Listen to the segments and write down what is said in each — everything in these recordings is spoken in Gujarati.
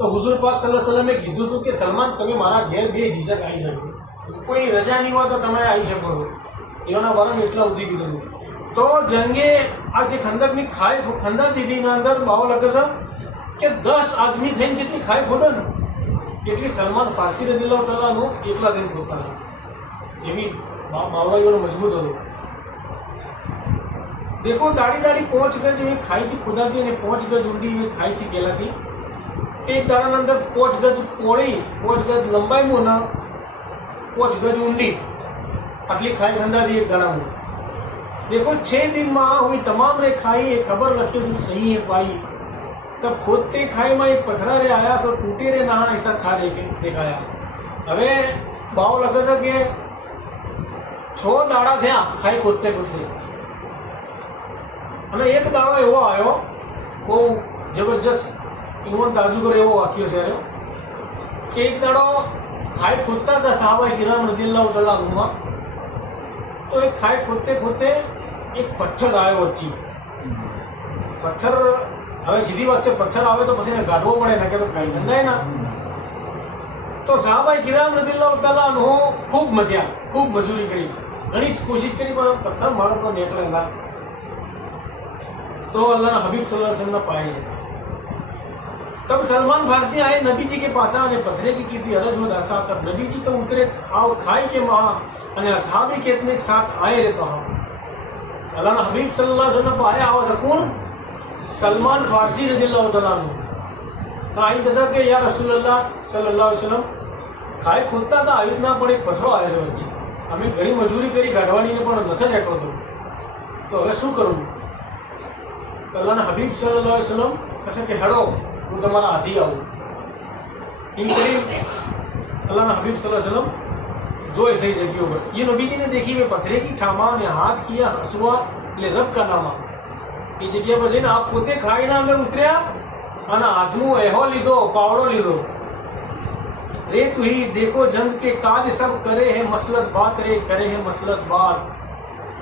તો હુઝુર પાક સલ્લલ્લાહુ અલૈહિ વસલ્લમે કીધું હતું કે સલમાન તમે મારા ઘેર બે ઝીઝક આવી જજો, કોઈ રજા નહીં હોય તો તમે આવી શકો છો, એના બારામાં એટલા સુધી કીધું હતું. તો જંગે આ જે ખંદકની ખાઈ ખંદાતી હતી એના અંદર બાવો લાગે છે કે 10 આદમી થઈને જેટલી ખાઈ ખોદે ને એટલી સલમાન ફારસી રદિયલ્લાહુ તઆલાનો એકલા થઈને ખોદતા છે. એવી બાવળાઈઓનો મજબૂત હતો. देखो दाढ़ी दाढ़ी 5 गज में खाई थी खुदा थी અને 5 गज ઊંડી में खाई थी પહેલા થી. એક દાડાના અંદર 5 गज પહોળી 5 गज લંબાઈમાં ના 5 गज ઊંડી આટલી ખાઈ ખંदा थी एक दाડામાં. देखो 6 दिन में हुई तमाम रे खाई ये खबर रखी थी सही है पाई. तब खोदते खाई में एक पथरा रे आया सो टूटे रे नहा ऐसा था रे के देखाया. હવે બાવ લગે છે કે 6 દાડા થયા ખાઈ ખોદતે ખોદતે અને એક દાડો એવો આવ્યો બહુ જબરજસ્ત ઈમાન તાજુગર એવો વાક્ય છે કે એક દાડો ખાઈ ખોદતા હતા સાહાબાએ કિરામ રદિયલ્લાહુ તઆલા અન્હુમાં. તો એક ખાઈ ખોદતે ખોદતે એક પથ્થર આવ્યો વચ્ચે. પથ્થર હવે સીધી વાત છે, પથ્થર આવે તો પછી એને ગાઢવો પડે ને કે તો કાંઈ ગંધાય ના. તો સાહાબાએ કિરામ રદિયલ્લાહુ તઆલા અન્હુ ખૂબ મજ્યા, ખૂબ મજૂરી કરી, ઘણી કોશિશ કરી પણ પથ્થર મારો પર નીકળે ના. तो अल्लाह हबीब सल्लल्लाहु अलैहि वसल्लम पाए. तब सलमान फारसी आए नबी जी के पास आने पथरे की थी अरज हो दासा. तब नबी जी तो उतरे आओ खाई के महा अने असहाबी के इतने के साथ आए रे कहा. अल्लाह हबीब सल्लल्लाहु अलैहि वसल्लम पाए आवा सकून सलमान फारसी रदियल्लाहु तआला अन्हु आई कसा के या रसूलुल्लाह सल्लल्लाहु अलैहि वसल्लम खाई खोदता था આવી ના પડે પથરો આવ્યો છે વચ્ચે, અમે ઘણી મજૂરી કરી કાઢવાની ને પણ નથી નીકળતો, તો હવે શું કરું? अल्लाह हबीब सल्लल्लाहु अलैहि वसल्लम कहते कि हड़ो હું તમારા હાથી આવું. इन करीब अल्लाह हबीब सल्लल्लाहु अलैहि वसल्लम जो ऐसे ही जगह पर ये नबी जी ने देखी वे पत्थरे की ठामा ने हाथ किया हसुआ ले रब का नामा. ये जगह पर जઈને आप પોતે ખાઈને અંદર ઉતર્યા અને હાથનું એહો લીધો, પાવડો લીધો. रे तू ही देखो जंग के काज सब करे है मसलत बात रे करे है मसलत बात.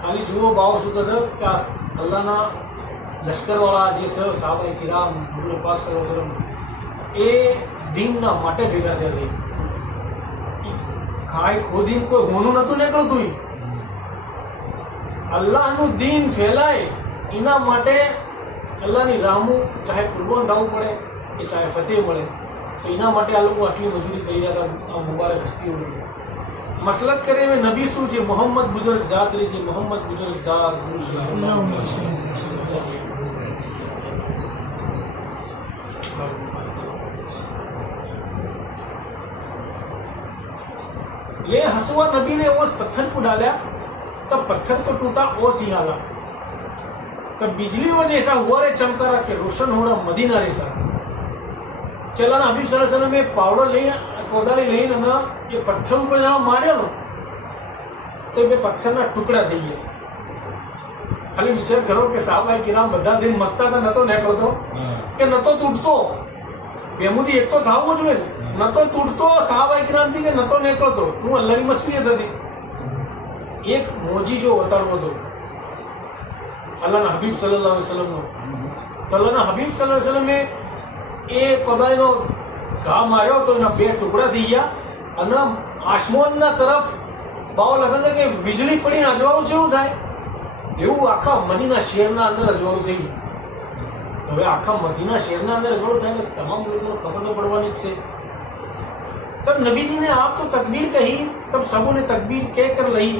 खाली જુઓ બાવ શું કહે કે અલ્લાહના લશ્કરવાળા જે છે સાહાબાએ કિરામ હુઝુર પાક સલ્લલ્લાહુ અલૈહિ વસલ્લમ એ દીનના માટે ભેગા થયા છે. ખાઈ ખોદીને કોઈ હોનું નહોતું નીકળતું. અલ્લાહનું દીન ફેલાય એના માટે અલ્લાહની રાહમાં ચાહે કુરબાન રહેવું પડે કે ચાહે ફતેહ મળે, તો એના માટે આ લોકો આટલી મજૂરી કરી રહ્યા હતા. આ મુબારક હસ્તીઓને મસલત કરે में नबी શું છે મોહમ્મદ બુઝુર્ગ જાત રે છે મોહમ્મદ બુઝુર્ગ જાત ये हसुआ नबी ने उस पत्थर को डाला तब पत्थर तो टूटा ओस ही हाला. तब बिजली वो जैसा हुआ रे चमका रहा के रोशन हो रहा मदीना जैसा. चला ना हबीब सल्लल्लाहु अलैहि वसल्लम में पावडर ले कोदाली લઈને ના એ પથ્થર ઉપર જણા માર્યો ને તો એ પથ્થરના ટુકડા થઈ ગયા. ખાલી વિચાર કરો કે સાહાબાએ કિરામ બધા દિન મતતા હતા, નતો નીકળતો કે નતો તૂટતો. બેમુદી એક તો થવું જોઈએ, નતો તૂટતો સાહાબાએ કિરામથી કે નતો નીકળતો. હું અલ્લાહની મસ્ફિયત હતી. એક મોજીજો બતાડવો હતો અલ્લાહના હબીબ સલ્લલ્લાહુ અલૈહિ વસલ્લમનો. તો અલ્લાહના હબીબ સલ્લલ્લાહુ અલૈહિ વસલ્લમે એ કોદાળીનો ઘા માર્યો તો એના 2 ટુકડા થઈ ગયા અને આસમાનના તરફ બાવ લગાડે કે વીજળી પડીને અજવાળું જેવું થાય એવું આખા મદીના શહેરના અંદર અજવાળું થઈ ગયું. હવે આખા મદીના શહેરના અંદર અજવાળું થાય એટલે તમામ લોકોને ખબર ન પડવાની જ છે. तब नबी जी ने आप तो तकबीर कही, तब सबों ने तकबीर कहकर लही.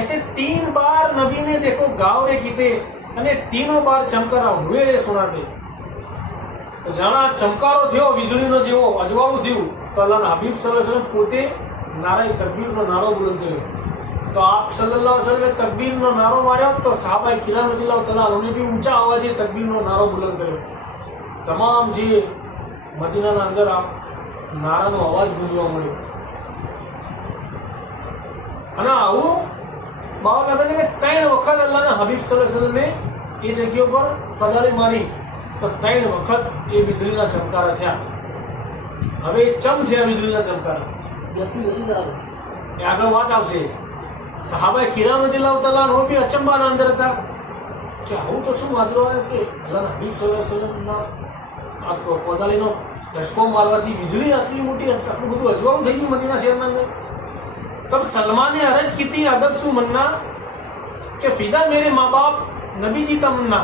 ऐसे 3 बार नबी ने देखो गाँव रे कीते અને 3 बार ચમકારા હુએ રે સુણાતે. તો જાણા ચમકારો થયો વીજળીનો જેવો અજવાળું થયું તો અલ્લાહના હબીબ સલ્લલ્લાહુ અલૈહિ વસલ્લમ પોતે નારાએ તકબીરનો નારો બુલંદ કર્યો. તો આપ સલ્લલ્લાહુ અલૈહિ વસલ્લમે તકબીરનો નારો માર્યો તો સાહાબાએ કિરામ રદિયલ્લાહુ તઆલા અન્હુને બી ઊંચા અવાજે તકબીરનો નારો બુલંદ કર્યો. તમામ જે મદીનાના અંદર આ નારાનો અવાજ ગુંજવા મળ્યો. અને આવું બાવા લાગે કે 3 વખત અલ્લાહના હબીબ સલ્લલ્લાહુ અલૈહિ વસલ્લમે એ જગ્યા પર પદાળી મારી તો 3 વખત એ વીજળીના ચમકારા થયા. હવે ચમ થયા વીજળીના ચમકારા. એ આગળ વાત આવશે. સહાબાએ કિરામ રદિયલ્લાહુ તઆલા અન્હુ બી અચંબાના અંદર હતા કે આવું તો શું વાંદરો આવ્યો કે અલ્લાહના હબીબ સલ્લલ્લાહુ અલૈહિ વસલ્લમના આ કોદાળીનો ડસકો મારવાથી વીજળી આટલી મોટી આટલું બધું અજવાળું થઈ ગયું મદીના શહેરના અંદર. तब सलमान ने अर्ज की थी अदब सु मन्ना कि फिदा मेरे माँ बाप नबी जी तमन्ना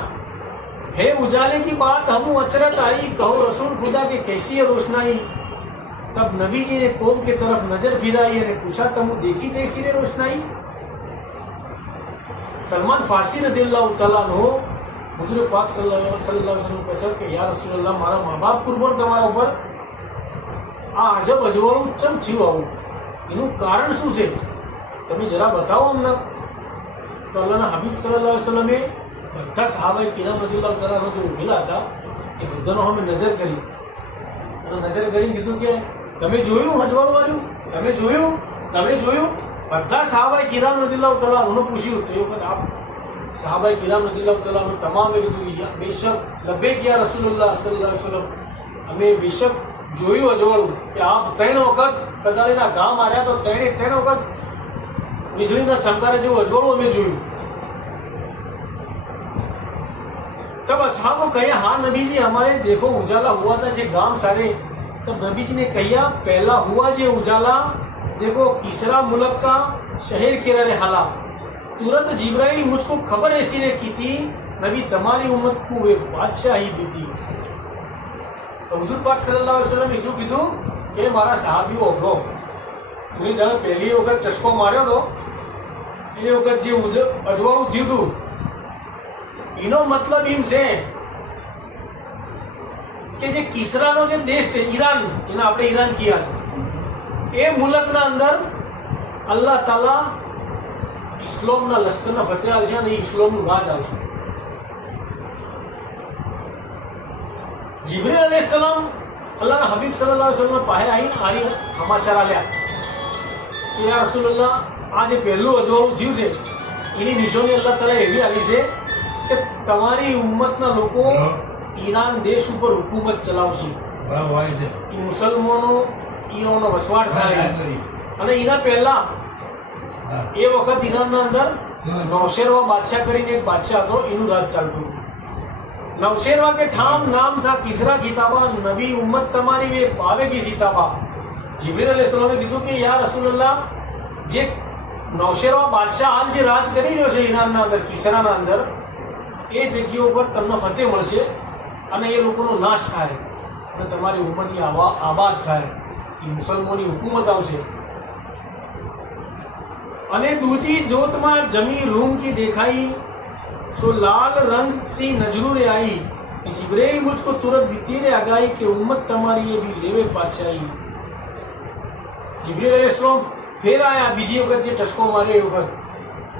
है उजाले की बात हम अचरत आई कहो रसूल खुदा के कैसी है रोशनाई. तब नबी जी ने कौम के तरफ नजर फिराई और पूछा तम देखी जैसी रे रोशनाई. सलमान फारसी रदियल्लाहु तआला अन्हु हुजूर पाक सल्लल्लाहु अलैहि वसल्लम કહે કે યા રસૂલલ્લાહ મારા મા બાપ કુરબાન તમારા ઉપર આ અજબ અજવાળું ચમ થયું આવું એનું કારણ શું છે તમે જરા બતાવો અમને. તો અલ્લાહના હબીબ સલ્લલ્લાહુ અલૈહિ વસલ્લમે બધા સહાબાએ કિરામ રદિયલ્લાહુ તઆલા જે ઉભેલા હતા એ બધાનો અમે નજર કરી અને નજર કરીને કીધું કે તમે જોયું અજવાળું વાળ્યું, તમે જોયું. બધા સહાબાએ કિરામ રદિયલ્લાહુ તઆલા અન્હુને પૂછ્યું તો એ વખત આપ સહાબાએ કિરામ રદિયલ્લાહુ તઆલા અન્હુ તમામે કીધું બેશક લબ્બૈક યા રસૂલુલ્લાહ સલ્લલ્લાહુ અલૈહિ વસલ્લમ, અમે બેશક જોયું અજવાળું કે આપ 3 વખત કદાળીના ઘા માર્યા તો 3 વખત વીજળીના ચમકારા જેવું અજવાળું અમે જોયું. तब असहाबो कहे हाँ नबी जी हमारे देखो उजाला हुआ था जे गांव सारे. तब नबी जी ने कहा पहला हुआ जे उजाला देखो किसरा मुल्क का शहर किराने हाला. तुरंत जिब्राइल मुझको खबर ऐसी ने की थी नबी तुम्हारी उम्मत को वे बादशाही दी थी. तो हुजूर पाक सल्लल्लाहु अलैहि वसल्लम શું કીધું કે મારા સહાબીઓ અબરો મેં જાણે પહેલી વખત ચસ્કો માર્યો હતો એ વખત જે અજવાળું થયું હતું એનો મતલબ એમ છે કે જે કિસરાનો જે દેશ છે ઈરાન, એને આપણે ઈરાન કીયા છે, એ મુલકના અંદર અલ્લાહ તાલા ઇસ્લામના લશ્કરના ફતેહ આવશે અને ઇસ્લામનું રાજ આવશે. जिब्रील अलैहिस्सलाम अल्लाह हबीब सल्लल्लाहु अलैहि वसल्लम પાસે આવી સમાચાર આલ્યા કે યા રસૂલુલ્લાહ આ જે પહેલું અજવાળું થયું છે એની નિશાની અલ્લાહ તાલા એવી આવી છે કે તમારી ઉમ્મતના લોકો ઈરાન દેશ ઉપર હુકુમત ચલાવશે. એ મુસલમાનો ઈઓનો વસવાટ થાય અને એના પહેલા એ વખત ઈરાનના અંદર નૌશેરવા બાદશાહ કરીને એક બાદશાહ હતો, એનું રાજ ચાલતું. नौशेरवा के ठाम नाम था किसरा किताबा नबी उम्मत તમારી વે પાવેગી સીતાબા. जिब्रील अलैहिस्सलाम ने કીધું કે યા રસૂલુલ્લાહ જે નૌશેરવા બાદશાહ હાલ જે રાજ કરી રહ્યો છે ઈરાનના અંદર કિસરાના અંદર એ જગ્યાઓ પર તમને ફતેહ મળશે અને એ લોકોનો નાશ થાય અને તમારી ઉમ્મતી આબાદ થાય, એ મુસલમાનોની હુકુમત આવશે. અને દૂજી જોતમાં જમી રૂમ કી દેખાઈ सो लाल रंग सी नजरू रे आई. जिब्राइल मुझको तुरंत दीती रे आगाई कि उम्मत तुम्हारी ये भी लेवे पाचाई. जिब्राइल अलैहिस्सलाम फिर आया बीजी वखत जे टसको मारे એ વખત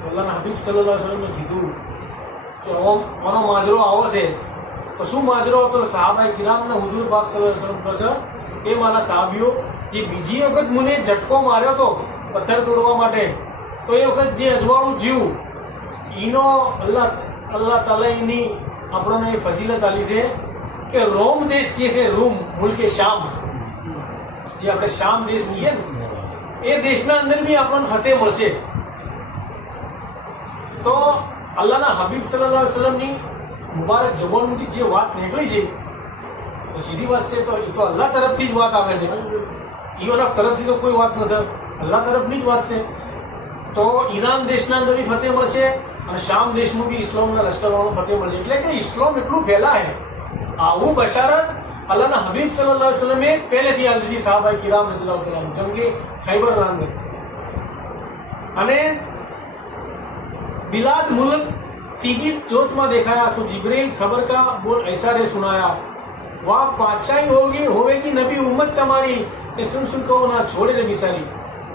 અલ્લાહના હબીબ સલ્લલ્લાહુ અલૈહિ વસલ્લમે કીધું કે આનો માજરો આવો છે. તો શું માજરો હતો? સહાબાએ કિરામને હુજૂર પાક સલ્લલ્લાહુ અલૈહિ વસલ્લમ કહે એ મારા સહાબીઓ જે બીજી વખત મને ઝટકો માર્યો હતો પથ્થર તોડવા માટે તો એ વખત જે અજવાળું થયું એનો અલ્લાહ તાલા એની આપણને એ ફજીલત આલી છે કે રોમ દેશ જે છે રૂમ મુલ્કે શામ જે આપણે શામ દેશ કહીએ ને એ દેશના અંદર બી આપણને ફતેહ મળશે. તો અલ્લાહના હબીબ સલ્લલ્લાહુ અલૈહિ વસલ્લમની મુબારક જબાનમાંથી જે વાત નીકળી છે તો સીધી વાત છે તો એ તો અલ્લાહ તરફથી જ વાત આવે છે, ઈઓના તરફથી તો કોઈ વાત નથી, અલ્લાહ તરફની જ વાત છે. તો ઈરાન દેશના અંદર બી ફતેહ મળશે અને શામ દેશમાં બી ઇસ્લામના લશ્કરવાળો ફતેહ મળશે. એટલે કે ઇસ્લામ એટલું ફેલાય આવું બશારત અલ્લાહના હબીબ સલ્લલ્લાહુ અલૈહિ વસલ્લમે પહેલેથી આલી દીધી સહાબાએ કિરામ રદિયલ્લાહુ તઆલા અંહુમ, જેમ કે ખૈબર રણ में. અને बिलाद मुल्क तीजी जोत में दिखाया सो जिब्रील खबर का बोल ऐसा रे सुनाया वह बादशाही होगी नबी उम्मत तुम्हारी ये सुन कहो ना छोड़े रे बिसारी.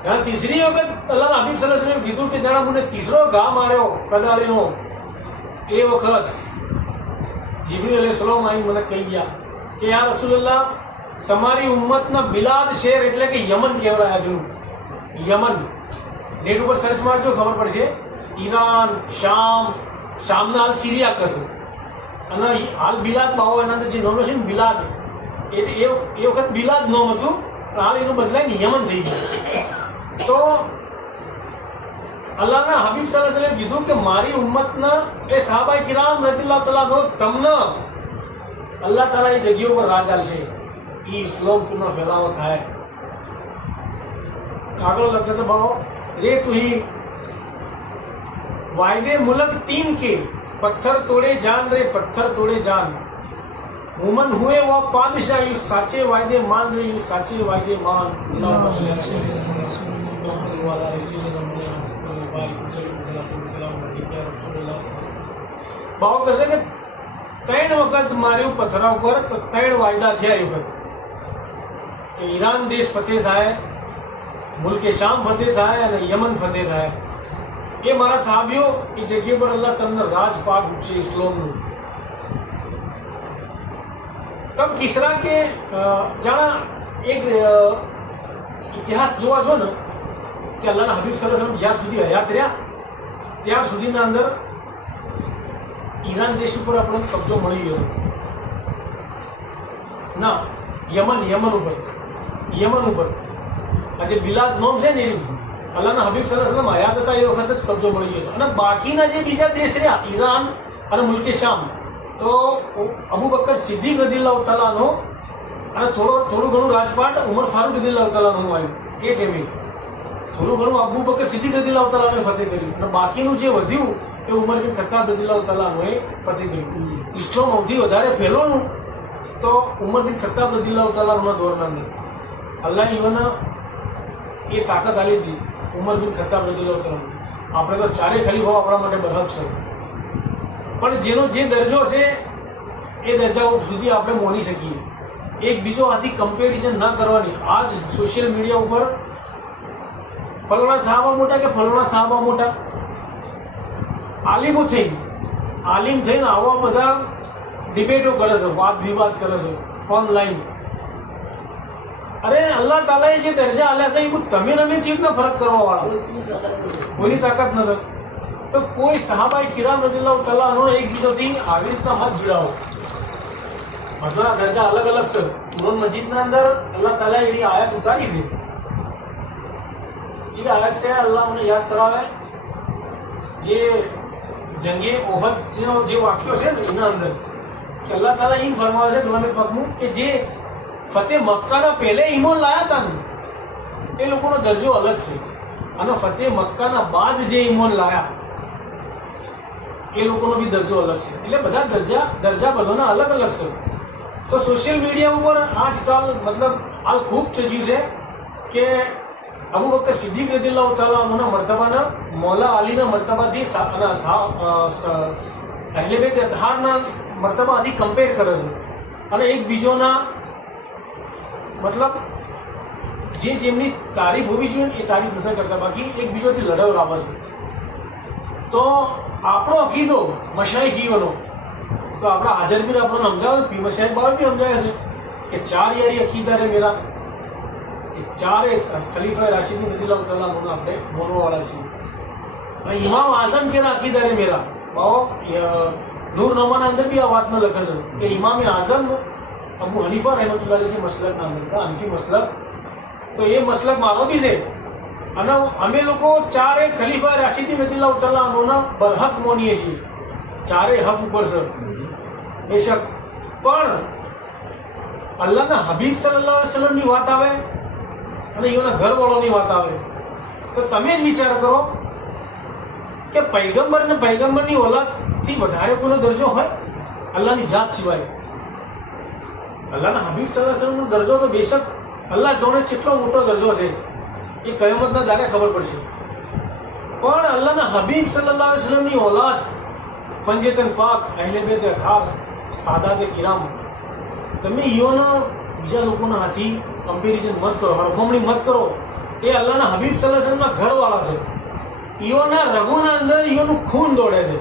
यहाँ तीसरी वक्त अल्लाह हबीब सल्लल्लाहु अलैहि वसल्लम कीधुं के जाणे मुझे तीसरो घा मार्यो कदाळीनो ए वखत जिब्रील अलैहिस्सलाम आई મને કહી ગયા કે યા રસૂલુલ્લાહ તમારી ઉમ્મતના બિલાદ શહેર એટલે કે યમન કહેવાય. આજનું યમન નેટ ઉપર સર્ચ મારજો ખબર પડશે. ઈરાન શામના હાલ સિરિયા કહેશું અને હાલ બિલાદ બાવો એના અંદર જે નામ છે ને બિલાદ એ વખત બિલાદ નામ હતું પણ હાલ એનું બદલાઈને યમન થઈ ગયું. તો અલ્લાહના હબીબ સલ્લલ્લાહુ અલૈહિ વસલ્લમ કીધું કે મારી ઉમ્મતના એ સહાબાએ કિરામ રદિયલ્લાહુ તઆલા નો તમને 3 વખત વીજળીના ચમકારા જેવું અજવાળું થયું છે. 3 વખત વીજળીના ચમકારા જેવું અજવાળું થયું છે. અલ્લાહ તાલા એ જગ્યા ઉપર રાજ આલશે, એ ઇસ્લામ પૂર્ણ ફેલાવો થાય. આગળ લખે છે ભાવ રે તુહી વાયદે મુલક 3 के पत्थर तोड़े जान रे पत्थर तोड़े जान मुमन हुए वो पादशाह यू साचे वायदे मान रे यू साचे वायदे मान. ભાવ કહેશે કે 3 વખત માર્યું પથરા ઉપર તો 3 વાયદા થયા એ વખત કે ઈરાન દેશ ફતેહ થાય, મુલ્કે શામ ફતેહ થાય અને યમન ફતેહ થાય. એ મારા સાહેબીઓ એ જગ્યા પર અલ્લાહ તમને રાજપાટ ઉપશે ઇસ્લામનું. તબ કિસરા કે જાણા એક ઇતિહાસ જોવા જો ને કે અલ્લાહના હબીબ સલ્લલ્લાહુ અલૈહિ વસલ્લમ જ્યાં સુધી હયાત રહ્યા ત્યાર સુધીના અંદર ઈરાન દેશ ઉપર આપણો કબજો મળી ગયો ના, યમન ઉપર આજે બિલાદ નોમ છે ને અલ્લાહના હબીબ સલ્લલ્લાહુ અલૈહિ વસલ્લમ હયાત હતા એ વખત જ કબજો મળી ગયો. અને બાકીના જે બીજા દેશ રહ્યા ઈરાન અને મુલ્કે શામ તો અબુ બકર સિદ્દીક રદિયલ્લાહુ તઆલા અન્હુ અને થોડું ઘણું રાજપાટ ઉમર ફારૂક રદિયલ્લાહુ તઆલા અન્હુ આવ્યું. એ ટાઈમે થોડું ઘણું અબુ બકર સિદ્દીક રદિયલ્લાહુ તઆલા અન્હુએ ફતેહ કર્યું અને બાકીનું જે વધ્યું એ ઉમર બિન ખત્તાબ રદિયલ્લાહુ તઆલા અન્હુએ ફતેહ કર્યું. ઇસ્લામ સૌથી વધારે ફેલોનું તો ઉમર બિન ખત્તાબ રદિયલ્લાહુ તઆલા અન્હુના દોરના અંદર અલ્લાહ ઈવન એ તાકાત આલી હતી ઉમર બિન ખત્તાબ રદિયલ્લાહુ તઆલા. આપણે તો ચારે ખલીફાઓ આપણા માટે બરહક છે, પણ જેનો જે દરજ્જો છે એ દરજ્જા સુધી આપણે મોની શકીએ. એક બીજો આથી કમ્પેરિઝન ના કરવાની. આજ સોશિયલ મીડિયા ઉપર ફલાણા સાહાબા મોટા કે ફલાણા સાહાબા મોટા, આલિમ થઈને આવા બધા ડિબેટો કરે છે, વાદ વિવાદ કરે છે ઓનલાઈન. અરે અલ્લાહ તાલાએ જે દરજ્જા આલ્યા છે એ તમે નમે ચીજ ના ફરક કરવા વાળા કોઈની તાકાત નથી. તો કોઈ સહાબાઈ કિરામ રદિયલ્લાહુ તઆલા અન્હુ એકબીજાથી આવી રીતના મત ભીડાવો. બધાના દરજ્જા અલગ અલગ છે. કુરાન મજીદના અંદર અલ્લાહ તાલાએ એની આયત ઉતારી છે. જે આયત છે અલ્લાહ મને યાદ કરાવે, જે જંગે ઓહદ જે વાક્યો છે ને એના અંદર કે અલ્લાહ તાલા એમ ફરમાવે છે ગુલામે પાકનું કે જે ફતેહ મક્કાના પહેલે ઈમાન લાયા હતા ને એ લોકોનો દરજ્જો અલગ છે, અને ફતેહ મક્કાના બાદ જે ઈમાન લાયા એ લોકોનો બી દરજ્જો અલગ છે. એટલે બધા દરજ્જા બધાના અલગ અલગ છે. તો સોશિયલ મીડિયા ઉપર આજકાલ મતલબ હાલ ખૂબ ચજ્યું છે કે અબુ બકર સિદ્દીક રદિયલ્લાહુ તઆલા અન્હુના મર્તબાના મૌલા અલીના મર્તબાથી અને અહલે બેત અતહારના મર્તબાથી કમ્પેર કરે છે અને એકબીજોના મતલબ જેમની તારીફ હોવી જોઈએ એ તારીફ નથી કરતા, બાકી એકબીજોથી લડાવરાવે છે. તો આપણો અકીદો મશાઈખીઓનો તો આપણા હાજરબીર આપણને સમજાવે, પી મશાઈખ બાબા બી સમજાવે છે કે 4 યારી અકીદા રે મેરા, એ 4 ખલીફા રાશિદીન રદિયલ્લાહુ તઆલા અન્હુ આપણે બોલવાવાળા છીએ. અને ઇમામ આઝમ કેરા અકીદા રે મેરા બાવો નૂર નમાના અંદર બી આ વાતને લખે છે કે ઇમામ આઝમ અબુ હનીફા રહેમતુલ્લાહ અલૈહ મસલકના અંદર હનફી મસલક, તો એ મસલક મારો બી છે. અને અમે લોકો 4 ખલીફા રાશિદીન રદિયલ્લાહુ તઆલા અન્હુના બરહક માનીએ છીએ. 4 હક ઉપર છે બેશક, પણ અલ્લાહના હબીબ સલ્લલ્લાહુ અલૈહિ વસલ્લમની વાત આવે અને એના ઘરવાળોની વાત આવે તો તમે જ વિચાર કરો કે પૈગંબરની ઓલાદથી વધારે કોઈનો દરજ્જો હોય અલ્લાહની જાત સિવાય? અલ્લાહના હબીબ સલ્લલ્લાહુ અલૈહિ વસલ્લમનો દરજ્જો તો બેશક અલ્લાહ જોડે કેટલો મોટો દરજ્જો છે એ કયામતના દાડે ખબર પડશે. પણ અલ્લાહના હબીબ સલ્લલ્લાહુ અલૈહિ વસલ્લમની ઓલાદ પંજેતન પાક અહલે બેત અતહાર સાદાતે કિરામ, તમે ઈઓના બીજા લોકોના હાથી કમ્પેરિઝન મત કરો, હળખમણી મત કરો. એ અલ્લાહના હબીબ સલ્લલ્લાહુ અલૈહિ વસલ્લમના ઘરવાળા છે. ઈઓના રગોના અંદર ઈઓનું ખૂન દોડે છે.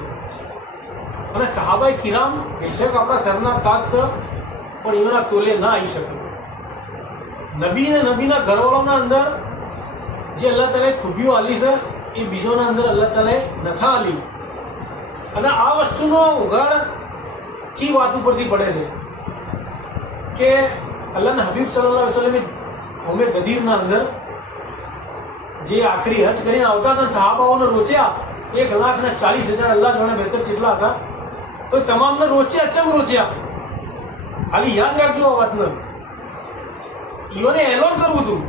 અને સહાબાઈ કિરામ બેશક આપણા સરના તાજ છે, પણ ઈઓના તોલે ના આવી શકે. નબીના ઘરવાળાના અંદર જે અલ્લાહ તાલાએ ખૂબીઓ આલી છે એ બીજોના અંદર અલ્લાહ તાલાએ નથી આલી. અને આ વસ્તુનો ઉઘાડ ચી વાત ઉપરથી પડે છે કે અલ્લાહના હબીબ સલ્લલ્લાહુ અલૈહિ વસલ્લમે હોમે ગદીરના અંદર જે આખરી હજ કરીને આવતા હતા સહાબાઓને રોચ્યા 1,40,000 અલ્લાહ જાણે બહેતર જેટલા હતા, તો તમામને રોચ્યા, અચમ રોચ્યા ખાલી યાદ રાખજો આ વાતને. ઈઓને એલોન કરવું હતું.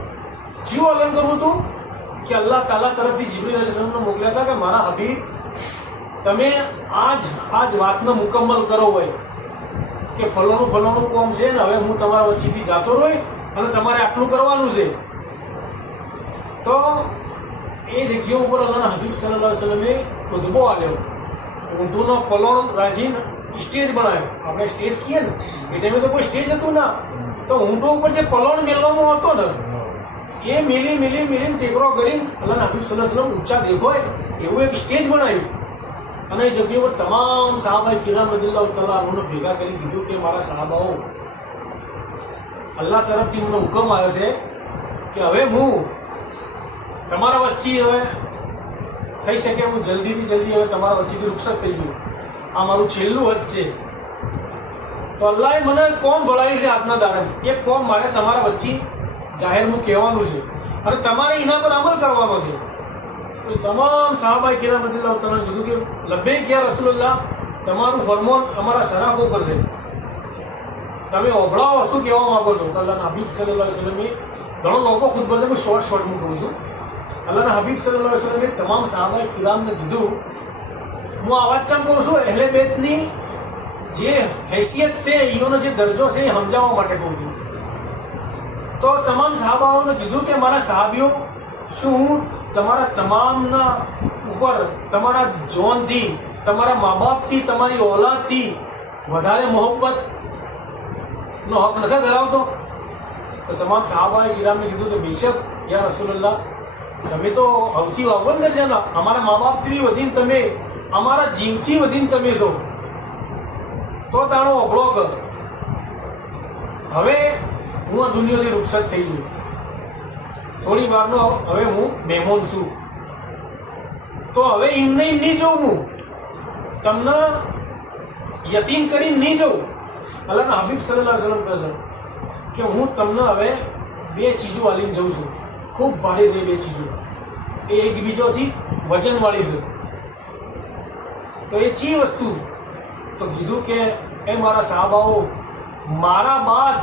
જીવો એલોન કરવું હતું કે અલ્લાહ તાલા તરફથી જિબ્રીલ અલૈહિસ્સલામને મોકલ્યા હતા કે મારા હબીબ તમે આજ વાતને મુકમ્મલ કરો હોય કે ફલાણું કોમ છે ને હવે હું તમારા વચ્ચેથી જાતો રહી અને તમારે આટલું કરવાનું છે. તો એ જગ્યા ઉપર અલ્લાહના હબીબ સલ્લલ્લાહુ અલૈહિ વસલ્લમે ખુતબો આલ્યો. ઊંટનો પલોણ રાજીને સ્ટેજ બનાવ્યો. આપણે સ્ટેજ કહીએ ને એ ટાઈમે તો કોઈ સ્ટેજ હતું ના. તો ઊંટો ઉપર જે પલોણ મેળવાનો હતો ને એ મિલી ટેકરો કરીને અલ્લાહના હબીબ સલ્લલ્લાહુ અલૈહિ વસલ્લમ ઊંચા દેખાય એવું એક સ્ટેજ બનાવ્યું. અને એ જગ્યા પર તમામ સાહાબાએ કિરામ રદિયલ્લાહુ તઆલા અન્હુને ભેગા કરી કીધું કે મારા સાહાબાઓ, અલ્લાહ તરફથી મને હુકમ આવ્યો છે કે હવે હું તમારા વચ્ચે હવે થઈ શકે હું જલ્દી હવે તમારા વચ્ચેથી રૂક્ષક થઈ ગયું. આ મારું છેલ્લું હદ છે. તો અલ્લાહે મને કોમ ભણાવી છે આજના દાડે. એક કોમ મારે તમારા વચ્ચે જાહેરમાં કહેવાનું છે અને તમારે એના પર અમલ કરવાનો છે. તો તમામ સાહાબાએ કિરામ રદિયલ્લાહુ તઆલાને કીધું કે લબ્બૈક યા રસૂલલ્લાહ, તમારું ફરમાન અમારા સરાફો પર છે. તમે ઓભળાવો શું કહેવા માંગો છો? અલ્લાહના હબીબ સલ્લલ્લાહુ અલૈહિ વસલ્લમે ઘણો લોકો ખુતબો છે, હું શોર્ટ હું કહું છું. અલ્લાહના હબીબ સલ્લલ્લાહુ અલૈહિ વસલ્લમે તમામ સાહાબાએ કિરામને કીધું, હું આ વાત ચમ કહું છું, અહેલે બેતની જે હેસિયત છે, ઈઓનો જે દરજ્જો છે એ સમજાવવા માટે કહું છું. તો તમામ સાહાબાઓને કીધું કે મારા સાહાબીઓ, શું હું તમારા તમામના ઉપર તમારા જોનથી, તમારા મા બાપથી, તમારી ઓલાદથી વધારે મોહબ્બત નો હક નથી ધરાવતો? તો તમામ સાહાબાએ કિરામને કીધું કે બેશક યા રસૂલલ્લાહ, તમે તો સૌથી અવ્વલ દરજાના, અમારા મા બાપથી વધીને તમે, અમારા જીવથી વધીને તમે છો. તો તારો અભળો કર, હવે હું આ દુનિયાથી રૂક્ષક થઈ ગયું. થોડી વારનો હવે હું મહેમાન છું. તો હવે એમને નહીં જોઉં, હું તમને યતીમ કરીને નહીં જોઉં. અલ્લાહના હબીબ સલ્લલ્લાહુ અલૈહિ વસલ્લમ કહે છે કે હું તમને હવે બે ચીજો આલીને જઉં છું. ખૂબ ભારે છે બે ચીજો, એ એકબીજાથી વજનવાળી છે. તો એ ચી વસ્તુ? તો કીધું કે એ મારા સાહાબાઓ, મારા બાદ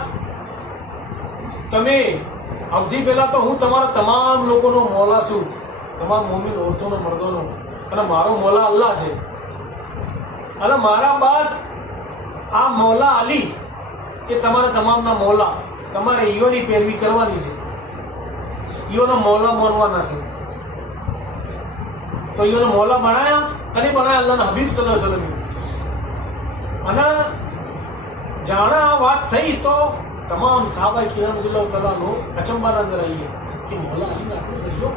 તમે સૌથી પહેલા તો હું તમારા તમામ લોકોનો મૌલા છું, તમામ મોમીન ઓરતોનો મર્દોનો, અને મારો મૌલા અલ્લાહ છે. અને મારા બાદ આ મૌલા અલી એ તમારા તમામના મૌલા, તમારે ઈઓની પેરવી કરવાની છે, ઈઓનો મૌલા માનવાના છે. તો ઈઓનો મૌલા બનાયા અને બનાયા અલ્લાહના હબીબ સલ્લલ્લાહુ અલૈહિ વસલ્લમ. અને જાણે આ વાત થઈ તો તમામ સાહાબાએ કિરામ રદિયલ્લાહુ તઆલાનો અચંબાના અંદર આવી ગયા કે મૌલા અલીને આટલું કરજો.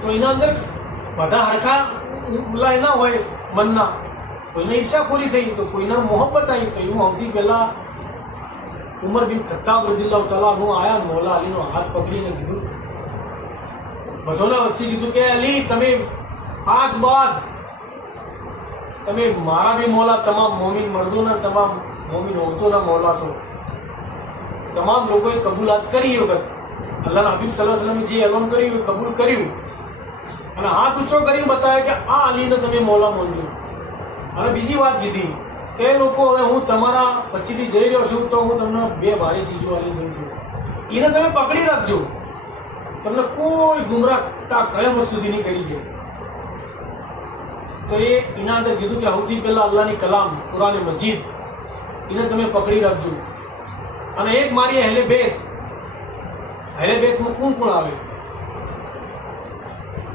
તો એના અંદર બધા હરખા ના હોય મનના, કોઈને ઈર્ષાખોરી થઈ, તો કોઈને મોહબ્બત આવી. તો એવું સૌથી પહેલા ઉમર બિન ખત્તાબ રદિયલ્લાહુ તઆલાનો આયા, મૌલા અલીનો હાથ પકડીને કીધું, બધાના વચ્ચે કીધું કે અલી, તમે આજ બાદ તમે મારા બી મૌલા, તમામ મોમીન મર્દોના, તમામ મોમીન ઓરતોના મૌલા છો. તમામ લોકોએ કબૂલાત કરી. એ વખત અલ્લાહના હબીબ સલ્લલ્લાહુ અલૈહિ વસલ્લમે જે એલાન કર્યું એ કબૂલ કર્યું અને હાથ ઊંચો કરીને બતાવ્યા કે આ અલીને તમે મૌલા માનજો. અને બીજી વાત કીધી કે લોકો, હવે હું તમારા વચ્ચેથી જઈ રહ્યો છું, તો હું તમને બે ભારે ચીજો આલી દઉં છું, એને તમે પકડી રાખજો. તમને કોઈ ગુમરાહતા કયા વસ્તુથી નહીં કરી જાય. તો એ એના અંદર કીધું કે સૌથી પહેલા અલ્લાહની કલામ કુરાન મજીદ, એને તમે પકડી રાખજો. અને એક મારી અહેલે બેતમાં કોણ કોણ આવે?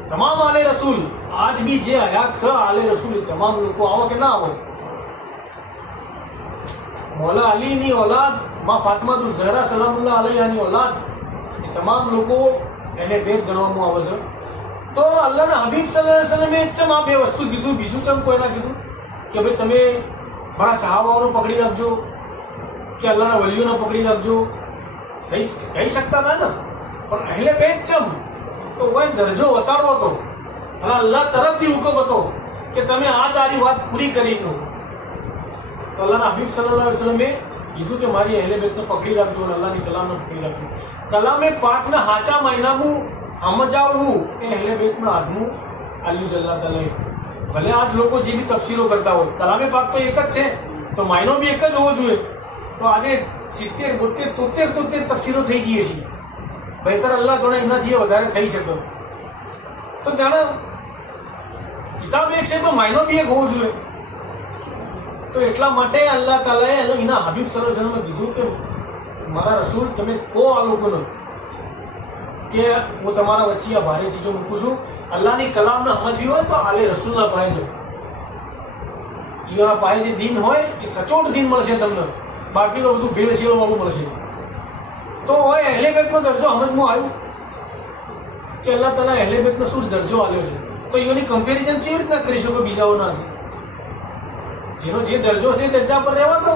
તમામ આલે રસૂલ, આજ બી જે હયાત છે આલે રસૂલ, તમામ લોકો આવો કે ના આવો? મૌલા અલીની ઓલાદ, માં ફાતિમાતુલ ઝહરા સલામુલ્લાહ અલૈહાની ઓલાદ, એ તમામ લોકો એને બેત ગણવામાં આવે છે. તો અલ્લાહના હબીબ સલ્લલ્લાહુ અલૈહિ વસલ્લમે ચમ આ બે વસ્તુ કીધું, બીજું ચમ કોઈ ના કીધું કે ભાઈ તમે મારા સાહાબાઓને પકડી રાખજો કે અલ્લાહના વલીઓને પકડી રાખજો? કહી શકતા હતા ને. પણ અહેલે બેત ચમ? તો હોય દરજ્જો વતાડવો હતો અને અલ્લાહ તરફથી હુકમ હતો કે તમે આ તારી વાત પૂરી કરી લો. તો અલ્લાહના હબીબ સલ્લલ્લાહુ અલૈહિ વસલ્લમે કીધું કે મારી અહેલે બેતને પકડી રાખજો અને અલ્લાહની કલામને પકડી રાખજો. કલામે પાકના હાચા મહિનામાં સમજાવવું એ અહેલે બેતના હાથનું આલ્યું છે અલ્લાહ તાલાએ. ભલે આજ લોકો જે બી તફસીરો કરતા હોય, કલામે પાક તો એક જ છે, તો માયનો બી એક જ હોવો જોઈએ. તો આજે 70, 72, 73 તફસીરો થઈ જઈએ છીએ. બહેતર અલ્લાહ જોડે એનાથી વધારે થઈ શકે. તો જાણે કિતાબ એક છે તો માયનો બી એક હોવો જોઈએ. તો એટલા માટે અલ્લાહ તાલાએ એના હબીબ સલ્લલ્લાહુ અલૈહિ વસલ્લમે કીધું કે મારા રસૂલ તમે કહો આ લોકોને કે હું તમારા વચ્ચે આ ભારે ચીજો મૂકું છું. અલ્લાહની કલામને સમજવી હોય તો આલે રસૂલના પાસે જાઓ. એના પાસે જે દીન હોય એ સચોટ દીન મળશે તમને. બાકી તો બધું ભેળસેળ વાળું મળશે. તો હવે અહેલે બેતનો દરજ્જો સમજમાં આવ્યું કે અલ્લાહ તાલા અહેલે બેતનો શું દરજ્જો આપ્યો છે. તો એની કમ્પેરિઝન કેવી રીતના કરી શકો બીજાઓના? જેનો જે દરજ્જો છે એ દરજ્જા પર રહેવા દો.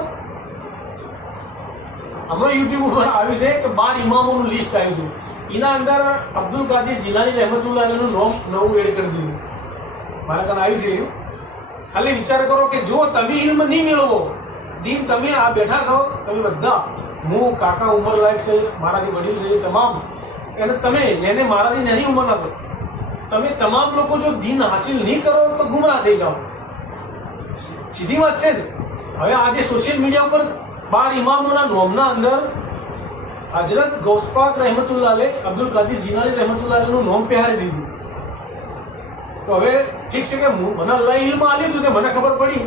હમણાં યુટ્યુબ ઉપર આવ્યું છે કે 12 ઇમામોનું લિસ્ટ આવ્યું હતું. એના અંદર અબ્દુલ કાદિર જીલાની રહેમતુલ્લાહ અલૈહનું નામ નવું એડ કરી દીધું. મારા ત્યાં આવ્યું છે એવું. ખાલી વિચાર કરો કે જો તમે ઇલ્મ નહીં મેળવો, દીન તમે આ બેઠા છો, તમે બધા, હું, કાકા, ઉંમર લાયક છે, મારાથી વડીલ છે, એ તમામ, અને તમે એને મારાથી નાની ઉંમરના છો, તમે તમામ લોકો જો દીન હાસિલ નહીં કરો તો ગુમરાહ થઈ જાઓ. સીધી વાત છે ને. હવે આજે સોશિયલ મીડિયા ઉપર 12 ઇમામોના નોમના અંદર હજરત ગૌસપાક રહેમતુલ્લાહ અલૈહ, અબ્દુલ કાદિર જીલાની રહેમતુલ્લાહ અલૈહનું નામ પહેરાવી દીધું. તો હવે ઠીક છે કે મને અલ્લાહ ઇલ્મ આલ્યું હતું કે મને ખબર પડી,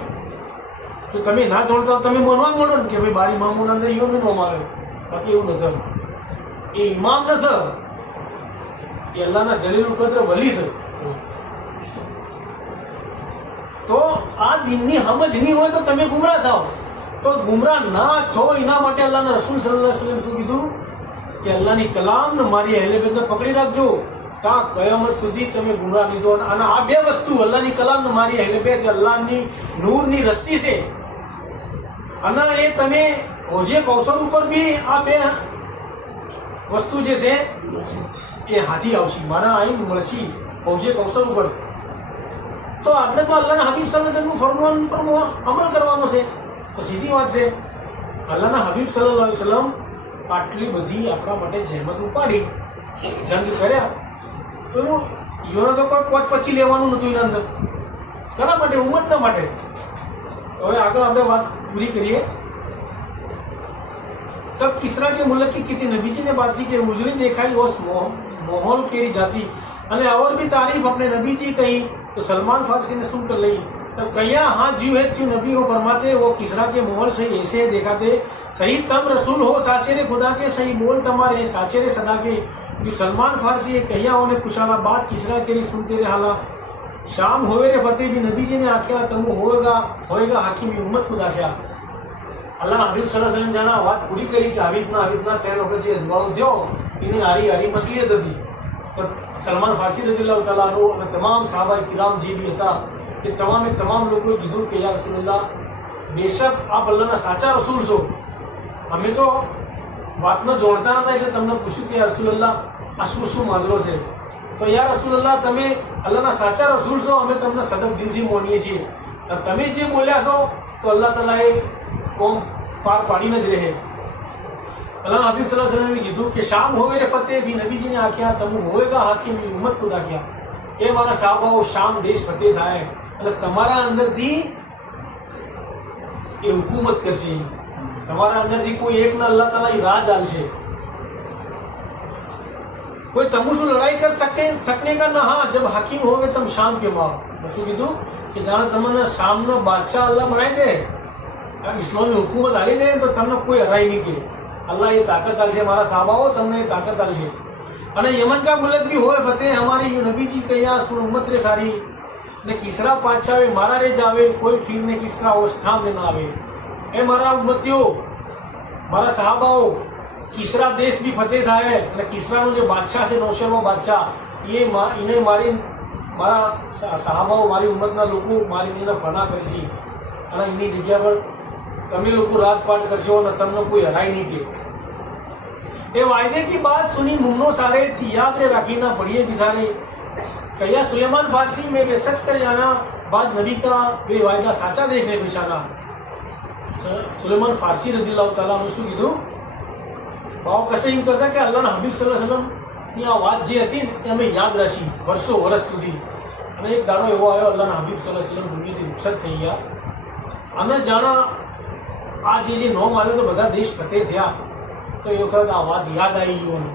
તો તમે ના જોડતા તમે બોલવા માંડો ને કે ભાઈ 12 ઇમામોના અંદર એનું નામ આવે. બાકી એવું નથી. એ ઇમામ નથી, એ અલ્લાહના જલીલુલ કદ્ર વલી છે. તો આ દીનની સમજ નહીં હોય તો તમે ગુમરાહ થાઓ. તો ગુમરાહ ના થો એના માટે અલ્લાહના રસૂલ સલ્લલ્લાહુ અલૈહિ વસલ્લમ શું કીધું કે અલ્લાહની કલામને મારી અહેલે બેતને પકડી રાખજો, ત્યાં કયામત સુધી તમે ગુમરાહ નહીં થો. અને આ બે વસ્તુ, અલ્લાહની કલામને મારી અહેલે બેત, અલ્લાહની નૂરની રસ્સી છે. અને એ તમે હોજે કૌશલ ઉપર બી આ બે વસ્તુ જે છે એ હાથી આવશે, મારા અહીં મળશે હોજે કૌશલ ઉપર. તો આપણે તો અલ્લાહના હબીબ સલ્લલ્લાહુ અલૈહિ વસલ્લમનું ફરમાન પર અમલ કરવાનો છે. તો સીધી વાત છે, અલ્લાહના હબીબ સલ્લલ્લાહુ અલૈહિ વસલ્લમ આટલી બધી આપણા માટે જહેમત ઉપાડી, જંગ કર્યા, તો એનું યોનો તો કોઈ પોત પછી લેવાનું નહોતું એના અંદર. કના માટે? ઉમ્મતના માટે. હવે આગળ આપણે વાત पूरी करिए. तब किसरा के मुल्क की कितनी नबी जी ने बात की कि उजरी दिखाई उस माहौल केरी जाती અને और भी तारीफ अपने नबी जी कही तो सलमान फारसी ने सुन कर ली. तब कहिया हाँ जी है क्यों नबी को फरमाते वो किसरा के माहौल से ऐसे देखाते सही तम रसूल हो साचेरे खुदा के सही बोल तमारे साचेरे सदा के. जो सलमान फारसी कहिया उन्हें कुशाला बात किसरा के सुनते रहे हाला शाम होवे रे फतेह भी नबी जी ने आख्या तम होएगा हाकिम उम्मत खुदा क्या. अल्लाह हबीब सल्लल्लाहु अलैहि वसल्लम जाना बात पूरी करी कि हबीबना 3 વખત જે અજવાળો થયો એની હારી મસલિયત હતી. તો સલમાન ફારસી રદિયલ્લાહુ તઆલા અન્હુ અને તમામ સહાબાએ કિરામ જે બી હતા એ તમામ લોકોએ કીધું કે યા રસૂલુલ્લાહ બેશક આપ અલ્લાહના સાચા રસૂલ છો. અમે તો વાતનો જોડતા નતા એટલે તમને પૂછ્યું કે યા રસૂલુલ્લાહ આ શું માજરો છે. તો યા રસૂલુલ્લાહ તમે અલ્લાહના સાચા રસૂલ છો, અમે તમને સદક દિલથી માનીએ છીએ. તમે જે બોલ્યા છો તો અલ્લાહ તાલાએ કોમ પાર પાડીને જ રહે. अल्लाह हबीब सल्लल्लाहु अलैहि वसल्लम ने कीधु कि शाम होवे रे फतेह भी नबी जी ने आख्या तम होएगा हाकिम उम्मत खुदा क्या के मारा साहबाओ शाम देश फतेह थाय અને તમારા અંદરથી એ હુકુમત કરશે, તમારા અંદરથી કોઈ એકના અલ્લાહ તાલા રાજ આલશે. कोई तमु से लड़ाई कर सकने का ना. हाँ जब हकीम हो गए तम शाम के माओ. શું કીધું કે જાણે તમને શામનો બાદશાહ અલ્લાહ બનાવી દે, ઇસ્લામી હુકુમત આવી દે તો તમને કોઈ હરાય નહીં કે अल्लाह ये ताकत आलशे. मारा साहबाओ तमने ये ताकत आलशे. અને યમન का मुल्क भी होए फतेह हमारी नबी जी कहिया सुन उम्मत रे सारी ने किसरा पाछा वे मारा रे जावे कोई फिर ने किसरा ओष्ठाम ने ना आवे. ए मारा उम्मतियो मारा साहबाओ किसरा देश भी फतेह था है અને કિસરાનો જે બાદશાહ છે નૌશરનો બાદશાહ એ એને મારી મારા સાહબાઓ મારી ઉમ્મતના લોકો મારી એને ફના કરશે અને એની જગ્યા પર તમે લોકો રાજપાટ કરશો અને તમને કોઈ હરાય નહીં કે. ये वायदे की बात सुनी मुन्नो सारे थी याद रे राखी ना पड़िए बिसारे. कहिया सुलेमान फारसी में वे सच कर जाना बाद नबी का वे वायदा साचा देखने बिशाना. सुलेमान फारसी रदियल्लाहु ताला अन्हु શું કીધું ભાવ કશે એમ કરશે કે અલ્લાહના હબીબ સલ્લલ્લાહુ અલૈહિ વસલ્લમની આ વાત જે હતી એ અમે યાદ રાખી વર્ષ સુધી. અને એક દાડો એવો આવ્યો અલ્લાહના હબીબ સલ્લલ્લાહુ અલૈહિ વસલ્લમ દુનિયાથી રૂખસત થઈ ગયા અને જાણા આ જે નોમ આવ્યું તો બધા દેશ ફતેહ થયા, તો એ વખત આ વાત યાદ આવી ગયું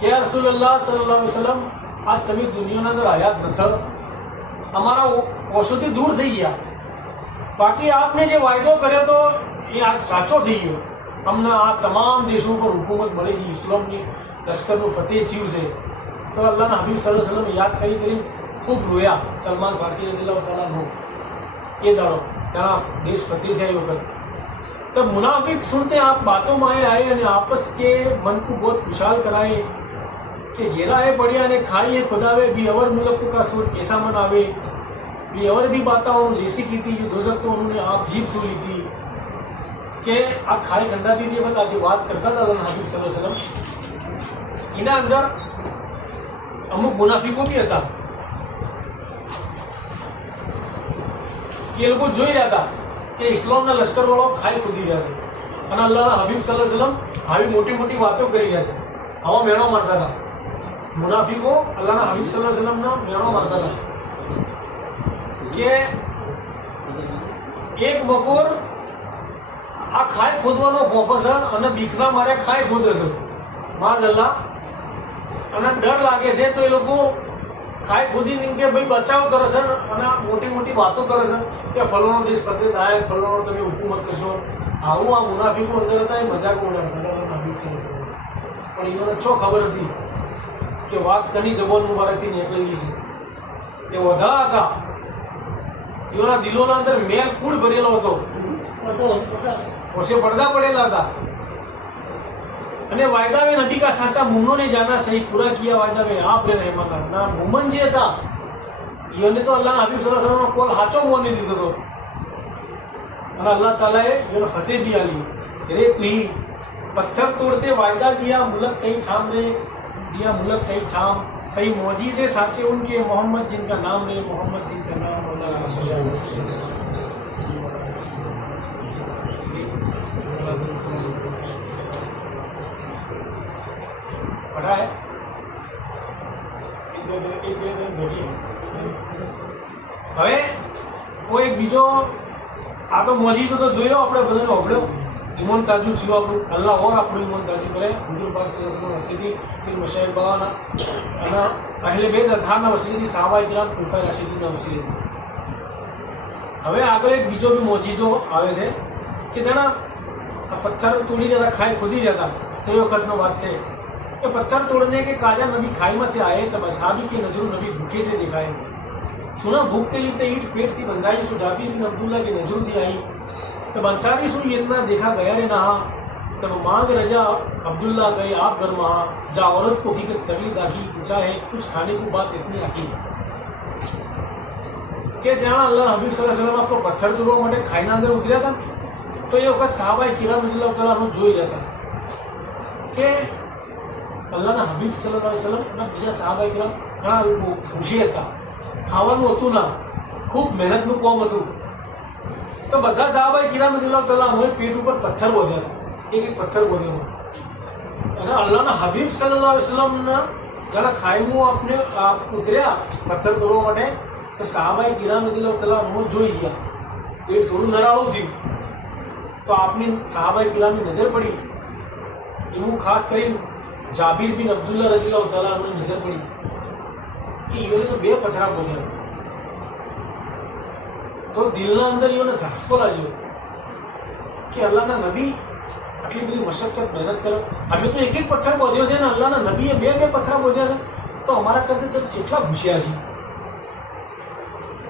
કે રસૂલુલ્લાહ સલ્લલ્લાહુ અલૈહિ વસલ્લમ આજ તમે દુનિયાના અંદર આયાત નથી, અમારા વર્ષોથી દૂર થઈ ગયા, બાકી આપને જે વાયદો કર્યો તો એ આજ સાચો થઈ ગયો, અમને આ તમામ દેશો પર હુકુમત મળી છે, ઇસ્લામની લશ્કરનું ફતેહ થયું છે. તો અલ્લાહના હબીબ સલ્લલ્લાહુ અલૈહિ વસલ્લમ યાદ કરી ખૂબ રોયા. સલમાન ફારસી રઝિયલ્લાહુ તાલા નો ये दाड़ो तेरा देश फतेह थे वक्त तब मुनाफिक सुनते आप बातों में आए અને आपस के मन को बहुत खुशहाल कराए कि घेरा है बढ़िया ने खाई है खुदावे भी और मुल्क का सोच कैसा मन आवे भी और भी बातें उन्होंने जैसी की थी जो दोस्त तो उन्होंने आप जीप सो ली थी कि आप खाई गंदा दी थी बस आज बात करता था अल्लाह हबीब सल्लल्लाहु अलैहि वसल्लम इना अंदर अमुक मुनाफिको भी था કે લોકો જોઈ રહ્યા હતા કે ઇસ્લામના લશ્કરવાળો ખાઈ ખોદી રહ્યા છે અને અલ્લાહના હબીબ સલ્લલ્લાહુ અલૈહિ વસલ્લમ આવી મોટી મોટી વાતો કરી રહ્યા છે, આવા મેળો મારતા હતા. મુનાફિકો અલ્લાહના હબીબ સલ્લલ્લાહુ અલૈહિ વસલ્લમના મેળો મારતા હતા કે એક બકોર આ ખાઈ ખોદવાનો ખોફો છે અને બીકના મારે ખાઈ ખોદે છે માઝલ્લા, અને ડર લાગે છે તો એ લોકો ખાઈ ખોદી નહીં કે ભાઈ બચાવ કરે છે અને મોટી મોટી વાતો કરે છે કે ફલાણો દેશ ફતેહ થાય, ફલાણો તમે હુકુમત કરશો. આવું આ મુનાફિકો અંદર હતા, એ મજાક ઉડાડતા. પણ એમને શું ખબર હતી કે વાત કની જબાન મુબારકથી નીકળેલી છે, એ વધા હતા, એઓના દિલોના અંદર મેલ કૂડ ભરેલો હતો, પછી પડદા પડેલા હતા. અને वायदा में नबी का साचा मुमनो ने जाना सही पूरा किया वायदा में आप ले रहमत ना मुमन जे था योने तो अल्लाह हबीब सल्लल्लाहु अलैहि वसल्लम को हाचो मोने दीधो तो और अल्लाह ताला ए योने फतेह भी आली रे तू ही पत्थर तोड़ते वायदा दिया मुल्क कहीं ठाम रे दिया मुल्क कहीं ठाम सही मौजीज़े साचे उनके मोहम्मद जिनका नाम रे मोहम्मद जिनका नाम पढ़ा है હવે કોઈ એક બીજો આ તો મોજીજો તો જોયો આપણે બધાને હોભળ્યો, ઈમાન તાજુ થયું આપણું, અલ્લાહ ઓર આપણું ઈમાન તાજુ કરે. હુજુર પાક સલ્લલ્લાહુ અલૈહિ વસલ્લમ ફિર મશાઈખ બાવાના અને અહેલે બેત અધારના વસીલેથી સાહાબાએ કિરામ ખુલફાએ રાશિદીનના વસીલેથી. હવે આગળ એક બીજો બી મોજીજો આવે છે કે તેના પથ્થર તોડી જતા ખાઈ ખોદી જતા તે વખતનો વાત છે कि पत्थर तोड़ने के काजा नबी खाई में थे आए तब असहाबी की नजरों नबी भूखे थे दिखाए, सुना भूख के लिए ईट पेट थी बंदाई सो जाबीर बिन अब्दुल्ला की नजर थी आई तब अंसारी सो ये इतना देखा गया रे नहा तब मांग रजा अब्दुल्ला गए आप घर महा जा औरत को हकीकत सगली दाखी पूछा है कुछ खाने को बात इतनी आकी के जहाँ अल्लाह हबीब सल्लल्लाहु अलैहि वसल्लम आपको पत्थर तोड़वा માટે ખાઈના અંદર ઉતર્યા હતા તો એ વખત સાહાબાએ કિરામ રઝિયલ્લાહુ તાલા અન્હુ જોઈ રહ્યા હતા કે અલ્લાહના હબીબ સલ્લલ્લાહુ અલૈહિ વસલ્લમ અને બીજા સાહાબાએ કિરામ ઘણા લોકો ભૂખી હતા, ખાવાનું હતું ના, ખૂબ મહેનતનું કામ હતું. તો બધા સાહાબાએ કિરામ રઝિયલ્લાહુ તાલા અન્હુએ પેટ ઉપર પથ્થર બોધ્યા, એક એક પથ્થર બોધ્યો અને અલ્લાહના હબીબ સલ્લલ્લાહુ અલૈહિ વસલ્લમના જ્યારે ખાઈમું આપને ઉતર્યા પથ્થર તોડવા માટે તો સાહાબાએ કિરામ રઝિયલ્લાહુ તાલા અન્હુ જોઈ ગયા, પેટ થોડું નરાળું થયું તો આપની સાહાબાએ કિરામની નજર પડી, એવું ખાસ કરીને જાબીર બિન અબ્દુલ્લા રઝિયલ્લાહુ તાલા અન્હુની નજર પડી કે ઈઓને તો બે પથરા બોલ્યા તો દિલના અંદર ઈઓને ધ્રાસકો લાગ્યો કે અલ્લાહના નબી આટલી બધી મશક્કત મહેનત કરો, અમે તો એક એક પથ્થર બોધ્યો છે ને અલ્લાહના નબીએ બે બે પથરા બોધ્યા છે તો અમારા કરતા તો કેટલા ભૂસ્યા છે.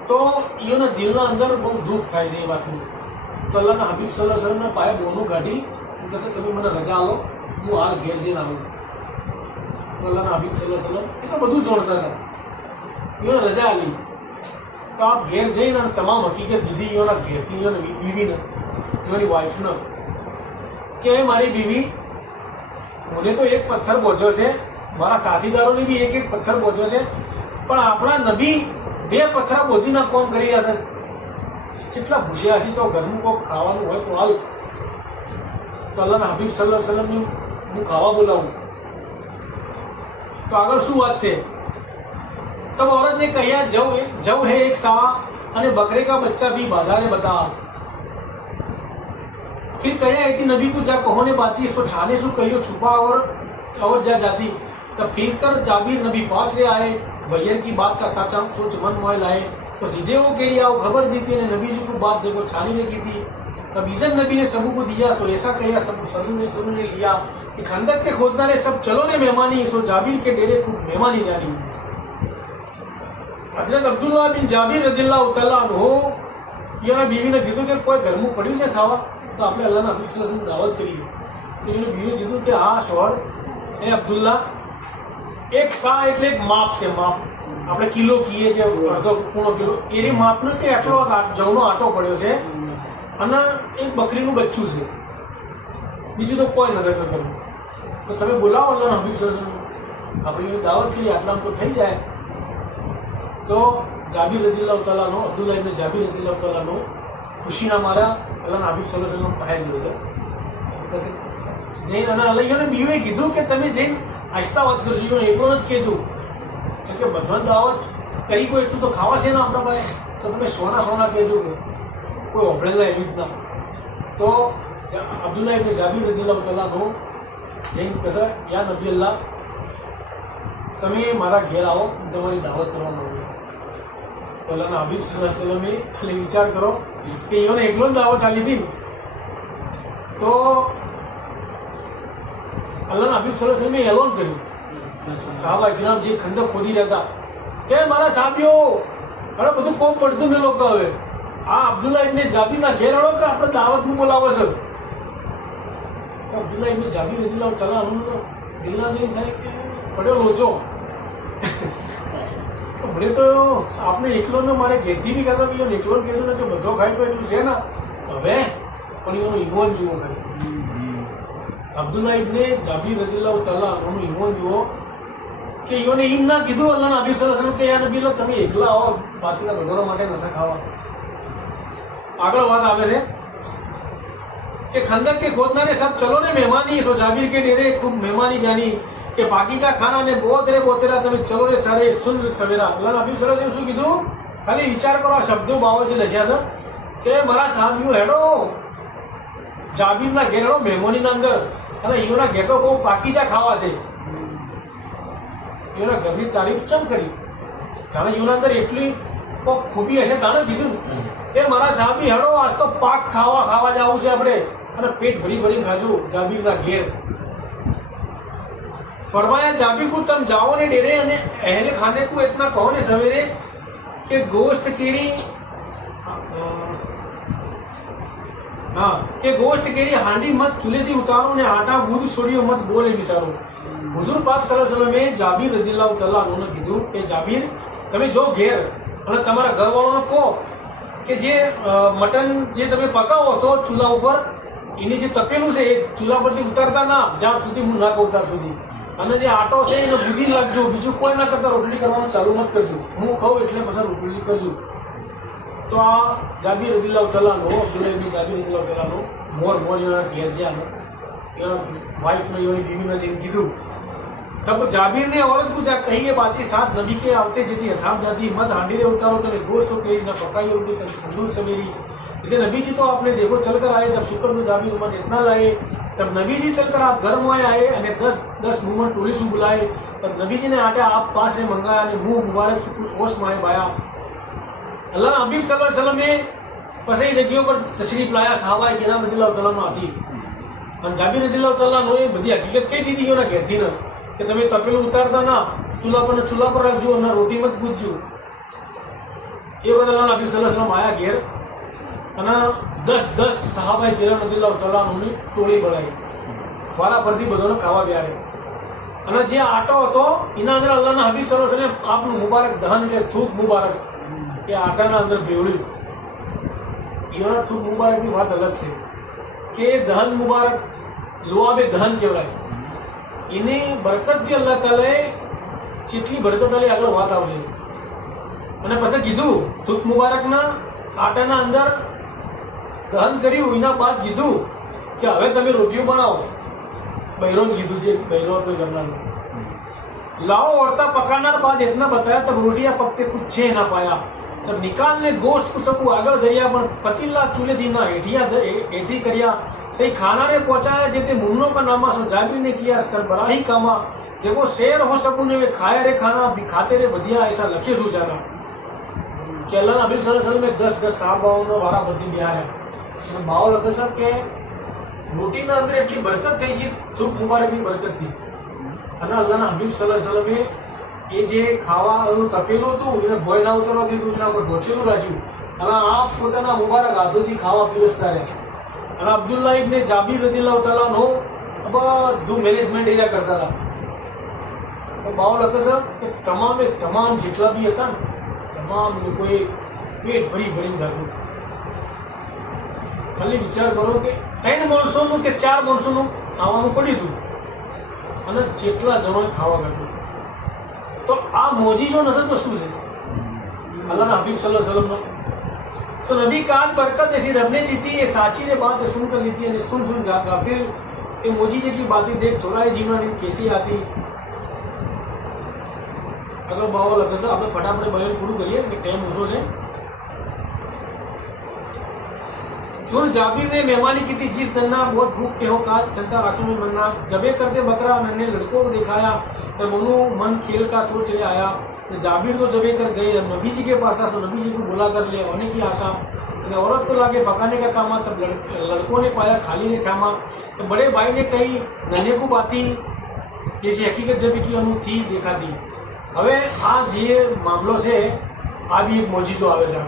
તો ઈઓના દિલના અંદર બહુ દુઃખ થાય છે એ વાતનું. તો અલ્લાહના હબીબ સલ્લલ્લાહુ અલૈહિ વસલ્લમના પાયે બોનું કાઢી કહેશે તમે મને રજા આલો, હું હાલ ઘેર જઈને આવું. તો અલ્લાહના હબીબ સલ્લલ્લાહુ અલૈહિ વસલ્લમ એ તો બધું જાણતા હતા, ઈઓને રજા આલી તો આપ ઘેર જઈને તમામ હકીકત દીધી ઈઓના ઘેરથી ઈઓને બીવીને ઈઓની વાઈફને કે મારી બીવી મને તો એક પથ્થર બોધ્યો છે, મારા સાથીદારોને બી એક એક પથ્થર બોધ્યો છે, પણ આપણા નબી બે પથ્થર બોધીના કોમ કરી રહ્યા છે, કેટલા ભૂસ્યા છે તો ઘરનું કોક ખાવાનું હોય તો હાલ. તો અલ્લાહના હબીબ સલ્લલ્લાહુ અલૈહિ વસલ્લમની હું ખાવા બોલાવું તો આગળ શું વાત છે. तब औरत ने कहा जव है एक सा અને बकरे का बच्चा भी बाधा ने बता फिर कहे थी नबी को जा कहो ने बाती सो छाने सो कहियो छुपा और जा जाती। तब फिर कर जाबिर नबी पास रे आए, भैयर की बात का साचा सोच मन मोह लाए, तो सीधे वो के लिए आओ खबर दी थी नबी जी को बात देखो छानी ने की थी। तब इजन नबी ने सबू को दिया, सो ऐसा कहा सब सभी ने लिया कि खंदक के खोदनारे सब चलो ने मेहमानी, सो जाबिर के डेरे खूब मेहमानी जानी। हजरत अब्दुल्ला बिन जाबिर रदियल्लाहु तआला अन्हु એના બીવીને કીધું કે કોઈ ઘરનું પડ્યું છે ખાવા, તો આપણે અલ્લાહના હબીબ સલ્લલ્લાહુ અલૈહિ વસલ્લમ દાવત કરીએ। તો એની બીવીએ કીધું કે હા શોહર એ અબ્દુલ્લા, એક સા એટલે એક માપ છે, માપ આપણે કિલો કહીએ કે અડધો પૂણો કિલો, એની માપનો કે આટલો જવનો આટો પડ્યો છે અને એક બકરીનું બચ્ચું છે, બીજું તો કોઈ નથી કરવું, તો તમે બોલાવો અલ્લાહના હબીબ સલ્લલ્લાહુ અલૈહિ વસલ્લમ, આપણે એની દાવત કરીએ, આટલામાં તો થઈ જાય। તો જાબીર રદિયલ્લાહુ તઆલા નો, અબ્દુલ્લાહ ઇબ્ન જાબીર રદિયલ્લાહુ તઆલા નો ખુશીના મારા અલ્લાહના હબીબ સલ્લલ્લાહુ અલૈહિ વસલ્લમ પાસે ગયો જઈને, અને અલ્લાહને બીવે કીધું કે તમે જઈને આસ્તા વાત કરજો, એકલો જ કહેજો, કે બધા દાવત કરી કોઈ એટલું તો ખાવા છે ને આપણા પાસે, તો તમે સોના કહેજો કે કોઈ ઓભળેલા એવી રીતના। તો અબ્દુલ્લાહ ઇબ્ન જાબીર રદિયલ્લાહુ તઆલા નો જઈને કહે યા નબી અલ્લાહ, તમે મારા ઘેર આવો, તમારી દાવત કરવા માંગુ। તો અલ્લાહના હબીબ સલ્લલ્લાહુ અલૈહિ વસલ્લમે ખાલી વિચાર કરો કે એને એકલો જ દાવત આલી હતી, તો અલ્લાહના હબીબ સલ્લલ્લાહુ અલૈહિ વસલ્લમે એલોન કર્યું, સાહાબા કિરામ જે ખંડક ખોદી રહ્યા કે મારા સાહેબીઓ હવે બધું કોમ પડતું મેં લોકો, હવે આ અબ્દુલ્લાહ ઇબ્ન જાબીરના ઘેર આવો કે આપણે દાવતનું બોલાવો છે। તો અબ્દુલ્લાહ ઇબ્ન જાબીર રદિયલ્લાહુ તઆલા અન્હુ તો દિલના દિલ થાય કે પડ્યો લોચો, મને તો આપણે એકલોને મારે ઘેરથી બી કરતા કે એકલો કહેતું ને કે બધો ખાઈ કોઈ એટલું છે ને, હવે પણ એનું ઈમાન જુઓ ખાલી, અબ્દુલ્લાહ ઇબ્ન જાબીર રદિયલ્લાહુ તઆલા અન્હુનું ઈમાન જુઓ કે એને એમ ના કીધું અલ્લાહના હબીબ સલ્લલ્લાહુ અલૈહિ વસલ્લમ કે યા નબી અલ્લાહ તમે એકલા આવો, બાકીના બધાના માટે નથી ખાવા। આગળ વાત આવે છે કે ખંદક के खोदनारे सब चलो ने मेहमानी, सो जाबिर के डेरे खूब मेहमानी जानी, કે પાકીજા ખાના ને બોતેરા તમે ચલો રે સારે સુન સવેરા। અલ્લાહના હબીબ સલ્લલ્લાહુ અલૈહિ વસલ્લમ શું કીધું, ખાલી વિચાર કરો, આ શબ્દો બાવજી લખ્યા છે કે મારા સાહેબીઓ હેડો જાબીરના ઘેર હેડો મહેમાનીના અંદર, અને એના ઘેર તો બહુ પાકીજા ખાવા છે। એના ઘરની તારીફ ચમ કરી, જાણે એના અંદર એટલી કોઈ ખૂબી હશે તાણે કીધું કે મારા સાહેબી હેડો આજ તો પાક ખાવા જવું છે આપણે, અને પેટ ભરી ખાજો જાબીરના ઘેર। फरमाया जाबिर को तुम जाओ ने डेरे અને अहल खाने को इतना कहो ने सवेरे कि गोश्त केरी हांडी मत चूल्हे थी उतारो ने आटा गूंद छोड़ियो मत बोले विचारो। हुजूर पाक सल्लल्लाहु अलैहि वसल्लम में जाबिर रदियल्लाहु तआला अन्हु ने कीधुं કે જાબીર તમે જો ઘેર અને તમારા ઘરવાળાને કહો કે જે મટન જે તમે પકાવો છો ચૂલા ઉપર, એની જે તપેલું છે એ ચૂલા પરથી ઉતારતા ના, જ્યાં સુધી હું ના કહું ત્યાં સુધી, અને જે આટો છે એનો બુદ્ધિ લાગજો, બીજું કોઈ ના કરતા રોટલી કરવાનું ચાલુ મત કરજો, હું કહું એટલે પછી રોટલી કરજો। તો આ જાબીર રદિયલ્લાહુ તઆલા નો, અબ્દુલ્લાહ ઇબ્ન જાબીર રદિયલ્લાહુ તઆલા નો મોર એના ઘેર જ્યાં એના વાइफને એની બીવીને જેમ કીધું। तब जाबिर ने औरत को जा कही ये बातें साथ नबी के आते जती हिसाब जाती मत हांडी रे उतारो तो गोश्त हो के न पकाई रोटी तंदूर सवेरी। इधर नबी जी तो आपने देखो चलकर आए, तब शुक्र तो जाबिर उमर इतना लाए, तब नबी जी चलकर आप घर में आए અને 10 मुंह टोली से बुलाए, तब नबी जी ने आटा आप पास में मंगाया અને मुंह मुबारक से कुछ होश में बाया। अल्लाह हबीब सल्लल्लाहु अलैहि वसल्लम ने पसई जगहों पर तशरीफ लाया, सहाबा किराम रदियल्लाहु तआला अन्हु आती, અને જાબીર રदियल्लाहु तआला अन्हु એ બધી હકીકત કહી દીધી એના ઘેરથી ને કે તમે તપેલું ઉતારતા ના, ચૂલા પર રાખજો અને રોટી મત પૂછજો। એ વખત અલ્લાહના હબીબ સલ્લલ્લાહુ અલૈહિ વસલ્લમ આયા ઘેર, અને 10 સહાબાએ કિરામ રદિયલ્લાહુ તઆલા અન્હુની ટોળી બનાવી, વારા પરથી બધાને ખાવા બેહારે, અને જે આટો હતો એના અંદર અલ્લાહના હબીબ સલ્લલ્લાહુ અલૈહિ વસલ્લમ આપનું મુબારક દહન એટલે થૂક મુબારક એ આટાના અંદર બેવડ્યું। એના થૂક મુબારકની વાત અલગ છે કે દહન મુબારક લુઆબે દહન કહેવાય, એની બરકતથી અલ્લાહ તાલાએ જેટલી બરકત આલી આગળ વાત આવશે। અને પછી કીધું થૂક મુબારકના આટાના અંદર દહન કર્યું, એના બાદ કીધું કે હવે તમે રોટીઓ બનાવો। બહેરોને કીધું છે, બહેરો કોઈ કરનાર लाओ औरता पकाना बाद इतना बताया, तब रोटियां पकते कुछ छह ना पाया। તો નિકાલને ગોશ્ત સબુ આગળ કર્યા પણ પતીલા ચૂલે દીના હેઠી કર્યા सही खाना ने पहुंचाया जेते मुन्नो का नामा सो जाबी ने किया सरबराही कामा देखो शेर हो सबूने वे खाया रे खाना भी खाते रे बढ़िया ऐसा लखे सो जाना कि अल्लाह नबी सल्लल्लाहु अलैहि वसल्लम में 10 साहबाओं नो वारा बदी बिहार है तो बाव लगे सर के रोटी ना अंदर એટલી બરકત થઈ છે ધૂપ મુબારક ની બરકત થી અને અલ્લાહના હબીબ સલ્લલ્લાહુ અલૈહિ વસલ્લમે એ જે ખાવાનું તપેલું હતું એને ભોય ના ઉતરવા દીધું એના પર ઢોચેલું રાખ્યું અને આ પોતાના મુબારક હાથોથી ખાવા પીરસતા રહ્યા અને અબ્દુલ્લા ઇબ્ને જાબીર રદિયલ્લાહુ તાલા નો બધું મેનેજમેન્ટ એરિયા કરતા હતા તો બાવ લખે છે કે તમામ જેટલા બી હતા ને તમામ લોકોએ પેટ ભરીને ખાધું ખાલી વિચાર કરો કે 3 માણસોનું કે 4 માણસોનું ખાવાનું પડ્યું હતું અને જેટલા જણોએ ખાવા ખાધું તો આ મોજીજો નથી તો શું છે અલ્લાહના હબીબ સલ્લલ્લાહુ અલૈहि વસલ્લમ तो नबी का आज बरकत ऐसी रब ने दी थी ये साची ने बात सुन कर ली थी सुन जाता फिर ये मोजी जी की बातें देख छोड़ा है जीवन नींद कैसी आती अगर बाबा लगे सर આપણે ફટાફટ બયાન પૂરું કરીએ કે ટાઈમ ઓછો છે सुन जाबिर ने मेहमानी की थी जिस दन्ना बहुत भूख के हो काज चलता राखी में मरना जबे करते बकरा मैंने लड़कों को दिखाया तो दोनों मन खेल का सोच ले आया जाबिर तो जबे कर गए नबी जी के पास तो नबी जी को बुला कर ले होने की आशा औरत तो लागे पकाने का काम तब लड़कों ने पाया खाली ने खामा तो बड़े भाई ने कही नन्हे को बाती जैसी हकीकत जब की अनु थी देखा दी हवे आ जे मामलो से आ भी एक मोजीजो आवे जान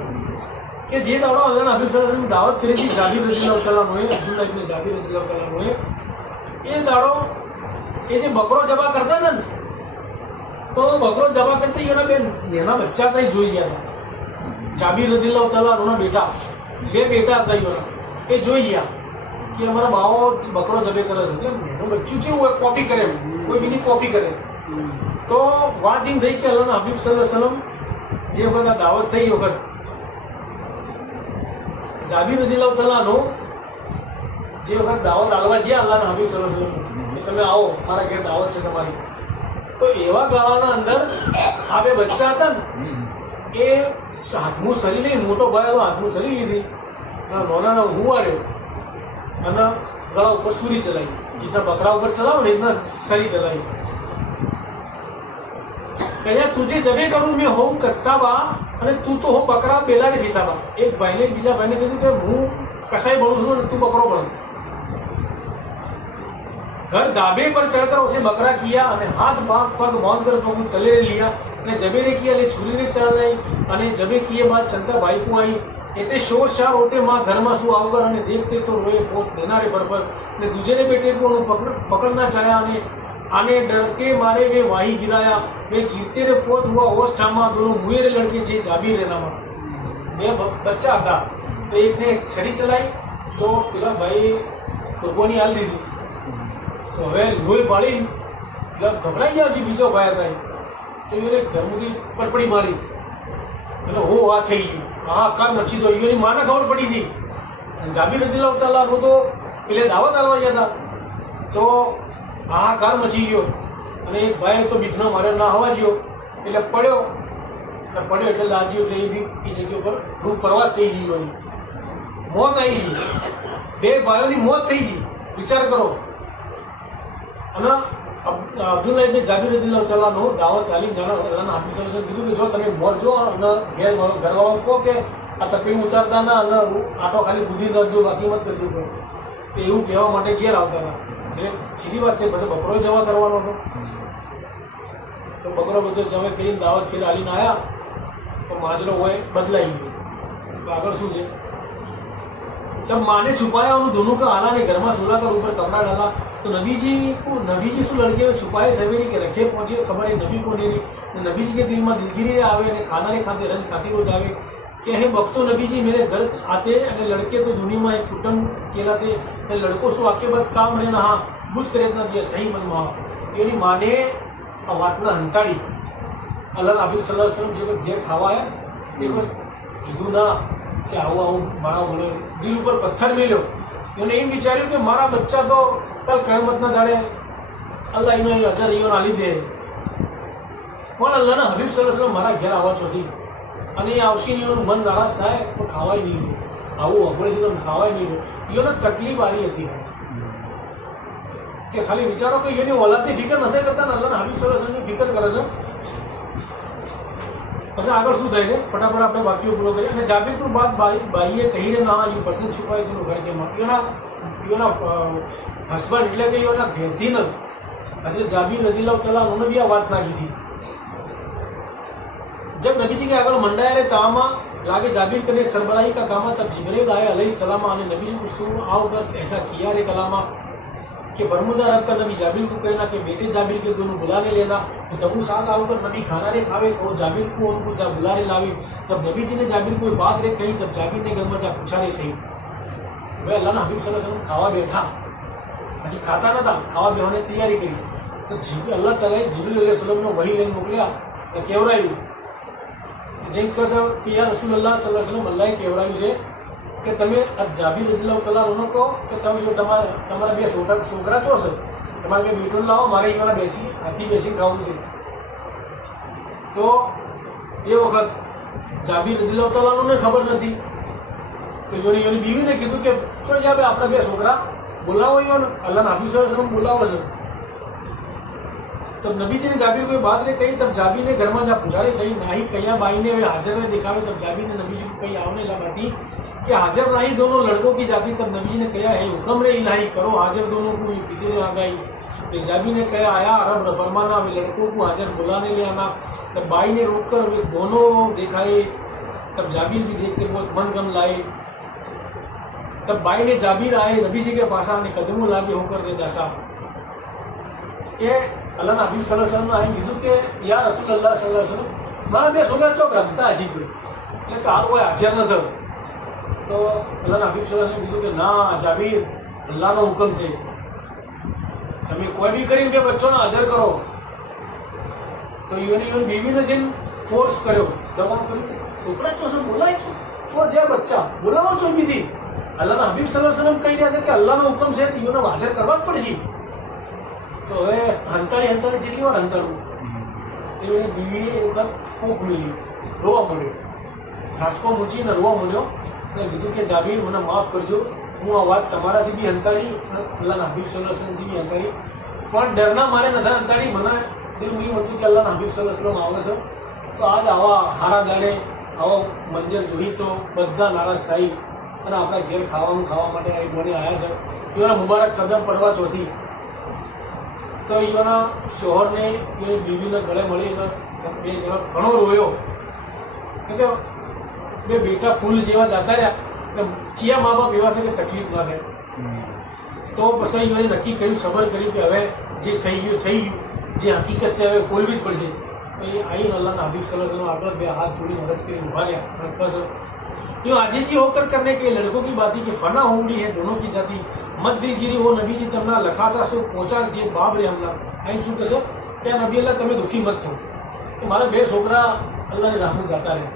કે જે દાડો અલ્લાહના હબીબ સલ્લલ્લાહુ અલૈહિ વસલ્લમ દાવત કરી હતી જાબીર રદિયલ્લાહુ તઆલા નોએ અબ્દુલ્લાહ ઇબ્ને જાબીર રદિયલ્લાહુ તઆલા નોએ એ દાડો એ જે બકરો જબા કરતા હતા ને તો બકરો જબા કરતી એના બે નાના બચ્ચા કઈ જોઈ ગયા હતા જાબીર રદિયલ્લાહુ તઆલા નોના બેટા બે બેટા હતા એના એ જોઈ ગયા કે અમારા બાવો બકરો જબે કરે છે એટલે એનું બચ્ચું છે वो कॉपी करे कोई भी नहीं कॉपी करे तो વાત એમ થઈ કે અલ્લાહના હબીબ સલ્લલ્લાહુ અલૈહિ વસલ્લમ જે વખત દાવત થઈ વખત જાબીર રદિયલ્લાહુ તઆલા નો જે વખત દાવત આલવા જ્યાં અલ્લાહના હબીબ સલ્લલ્લાહુ અલૈહિ વસલ્લમ કે તમે આવો મારા ઘેર દાવત છે તમારી તો એવા ગાળાના અંદર આ બે બચ્ચા હતા ને એ હાથમું સરી લઈ મોટો ભાઈ હતો હાથમું સરી લીધી નાના હું આવ્યો અને ગળા ઉપર સુરી ચલાવી જીતના બકરા ઉપર ચલાવો ને એના સરી ચલાવી કહ્યા તુજે જબે કરું મેં હોઉં કસ્સાબા અને તું તો હો બકરા બેલાડે જીતાબા એક ભાઈને બીજા ભાઈને કીધું કે હું કસાઈ બનું છું અને તું बकरो बन घर दाबे पर चढ़कर उसे बकरा किया અને हाथ पग बांध कर पग तले लिया અને जबे ने किया ले छुरी ने चढ़ रही અને जबे किए बाद चंदा भाई को आई एते शोर शार होते माँ घर में सु आवकर અને देखते तो रोए पोत देनारे पर ने दूजे ने बेटे को पकड़ना चाहा અને आने डर के मारे वे वाही गिराया वे गिरते रे फोत हुआ ओस ठामा दोनों मुए रे लड़के जे जाबी रे नामा બે બચ્ચા હતા તો એકને એક છરી ચલાવી તો પેલા ભાઈ ભગવાનની હાલ દીધી તો હવે લોહી પાડી એટલે ગભરાઈ ગયા જે બીજો ભાઈ હતા તો એને ઘરમાંથી પડપડી મારી એટલે હું આ થઈ ગયું હાહાકાર મચી તો એની માને ખબર પડી હતી જાબીર રદિયલ્લાહુ તઆલા નો તો પેલે દાવત આલવા ગયા હતા તો હાહાકાર મચી ગયો અને એક ભાઈ તો બીકનો મારે ના હવા ગયો એટલે પડ્યો એટલે લાગ્યું એટલે એ બી એ જગ્યા ઉપર રૂપ પ્રવાસ થઈ ગયો મોત આવી ગઈ બે ભાઈઓની મોત થઈ ગઈ વિચાર કરો અને અબ્દુલ્લાહ ઇબ્ને જાબીર રદિયલ્લાહુ તઆલા નો દાવત આલી અલ્લાહના હબીબ સલ્લલ્લાહુ અલૈહિ વસલ્લમ કીધું કે જો તમે મરજો અને ઘરવાળો કહો કે આ તપેલું ઉતારતા ના અને આટો ખાલી બુદ્ધિ રાખજો બાકી મત કરજો તો એવું કહેવા માટે ઘેર આવતા હતા એટલે સીધી વાત છે પછી બકરો જવા કરવાનો હતો તો બકરો બધો જવા કરીને દાવત ફેર આલીને આવ્યા तो माजरो हुए बदलाई तो आगर शू है तब माँ ने छुपाया उन दोनों का आला ने घर में सोला कर ऊपर कपड़ा डाला तो नबी जी शू लड़के में छुपाए सवेरे के रखे पहुंचे खबर है नबी को नहीं रही नबी जी के दिल में दिलगिरी आवे ने खाना नहीं खाते रंज खाती रोज आवे कि हे भक्तो नबी जी मेरे घर आते અને लड़के तो दुनिया में एक कुटुंब कहलाते અને लड़कों से वाक्य बाद काम रहना हाँ बुझ करे इतना दिया सही मन में એની માને આ વાતના હંતાડી અલ્લાહના હબીબ સલ્લલ્લાહુ અલૈહિ વસલ્લમ જે ઘેર ખાવા આવ્યા देखो કીધું ના કે આવું મારા મને દિલ ઉપર પથ્થર મેલ્યો એને એમ વિચાર્યું કે મારા બચ્ચા તો કાલ કયામતના દાડે અલ્લાહ એનો અજર ઈઓના લીધે પણ અલ્લાહના હબીબ સલ્લલ્લાહુ અલૈહિ વસલ્લમ મારા ઘેર આવવા ચોથી અને એ આવશે ને એનું મન નારાજ થાય તો ખાવાય નહીં રહ્યું. આવું અપડે છે તો ખાવાય નહીં રહ્યું. એને તકલીફ આવી હતી કે ખાલી વિચારો કે એની ઓલાદની ફિકર નથી કરતા ને અલ્લાહના હબીબ સલ્લલ્લાહુ અલૈહિ વસલ્લમની ફિકર કરે છે. પછી આગળ શું થાય છે ફટાફટ આપણે વાક્યો પૂરો કરીએ. અને જાબીર પર બાદ બાઈએ કહી રે ના યુ ફરજન છુપાય તેનું ઘર કે એના હસબન્ડ એટલે કે એના ઘેરથી ન હજરત જાબીર રદિયલ્લાહુ તઆલા ઉन्होंने भी આ વાત ના કીધી. जब नबी जी के अगर मंडाया रे तामा लागे जाबिर करने सरबराही का कामा तब जिब्रील आए अलैहिस्सलाम ने नबी जी को सु आओकर ऐसा किया रे कलामा कि फरमुदा रख कर नबी जाबिर को कहना कि बेटे जाबिर के दोनों बुलाने लेना. तो तबू साथ आकर नबी खाना रे खावे को जाबिर को उनको जब बुलाने लावे. जब नबी जी ने जाबिर को बात रे कही तब जाबिर ने घर में जा पूछा रे सही वे अल्लाह ना हबीब सल्लल्लाहु अलैहि वसल्लम खावा बैठा हजी खाता न था खावा बेहोने तैयारी करी तो अल्लाह ताला जिब्रील अलैहि सलाम ने वही लઈને મોકલ્યા તો કેવરાયું જેમ કહો કે યા રસૂલુલ્લાહ સલ્લલ્લાહુ અલૈહિ વસલ્લમ અલ્લાહે કેવરાયું છે કે તમે આ જાબીર રદિયલ્લાહુ તઆલા અન્હુ કહો કે તમે જો તમારા બે છોકરા છો છે તમારે બે બેટો લાવો મારે અહીંયા બેસી હાથી બેસી ખાવું છે. તો એ વખત જાબીર રદિયલ્લાહુ તઆલા અન્હુને ખબર નથી તો એની બીવીને કીધું કે જો યા આપણા બે છોકરા બોલાવો ને અલ્લાહના હબીબ સલ્લલ્લાહુ અલૈહિ વસલ્લમ બોલાવો છે. तब नबी जी ने जाबिर को बात ने कही तब जाबिर ने घर में जा पूछा रे सही नाही कया भाई ने हाजिर ने दिखावे तब जाबिर ने नबी जी को कही आवने लगा थी कि हाजिर नाही दोनों लड़कों की जाती. तब नबी जी ने कहा है हुक्म रे इलाही करो हाजिर दोनों को कितने आ गई. तो जाबिर ने कहा आया अरब फरमाना वे लड़कों को हाजिर बुलाने ले आना. तब भाई ने रोक कर वे दोनों दिखाए. तब जाबिर भी देखते बहुत मन गम लाए. तब भाई ने जाबिर आए नबी जी के पास आने कदमों लागे होकर दे दसा के अल्लाह हबीब सल्लल्लाहु अलैहि वसल्लम आए कीधું કે યા રસૂલુલ્લાહ સલ્લલ્લાહુ અલૈહિ વસલ્લમ મારા બે છોકરા ચોક રમતા હશી ગયો એટલે કે હાલ કોઈ હાજર ન થયો. તો અલ્લાહના હબીબ સલ્લલ્લાહુ અલૈહિ વસલ્લમ કીધું કે ના જાબીર અલ્લાહનો હુકમ છે તમે કોઈ બી કરીને બે બચ્ચોને હાજર કરો. તો એની બીવીને જેમ ફોર્સ કર્યો દબાણ કર્યું છોકરા છો શું બોલાય છો જે બચ્ચા બોલાવો છો બીજી. અલ્લાહના હબીબ સલ્લલ્લાહુ અલૈહિ વસલ્લમ કહી રહ્યા છે કે અલ્લાહનો હુકમ છે તો એને હાજર કરવા જ પડશે. તો હવે હંતાળી જેટલી વાર હંતાળું એ બીવીએ એક વખત પોક મિલી રોવા મળ્યો ધ્રાસકો મૂચીને રોવા મળ્યો અને કીધું કે જાબીર મને માફ કરજો હું આ વાત તમારાથી બી હંતાળી અલ્લાહના હબીબ સલ્લલ્લાહુ અલૈહિ વસલ્લમથી બી હંતાળી પણ ડરના મારે નથી હંતાળી. મને દિલમાં એવું હતું કે અલ્લાહના હબીબ સલ્લલ્લાહુ અલૈહિ વસલ્લમ આવે છે તો આજ આવા હારા દાડે આવો મંજર જોઈ તો બધા નારાજ થાય અને આપણા ઘેર ખાવા માટે આ બોને આવ્યા છે એના મુબારક કદમ પડવા ચોથી. તો એના શોહરને એ બીવીને ગળે મળી એને બે જણા ઘણો રોયો કે બે બેટા ફૂલ જેવા જતા રહ્યા એટલે ચિયા મા બાપ એવા છે કે તકલીફ ના થાય. તો પછી એને નક્કી કર્યું સબર કર્યું કે હવે જે થઈ ગયું જે હકીકત છે હવે ખોલવી જ પડશે. તો એ આઈને અલ્લાહના હબીબ સલ્લલ્લાહુ अलैहि वसल्लम આગળ બે હાથ જોડી મદદ કરીને ઉભા રહ્યા અને કહો यूँ आजीजी होकर करने के लड़कों की बाती की फना होंगी है दोनों की जाति मत दिलगिरी हो नबी जी तमना लखाता सो पहुंचा जे बाब रे हमला आई शू कहो क्या नबी अल्लाह तमे दुखी मत थो तो मारा बे छोकरा अल्लाह ने राह जाता रहे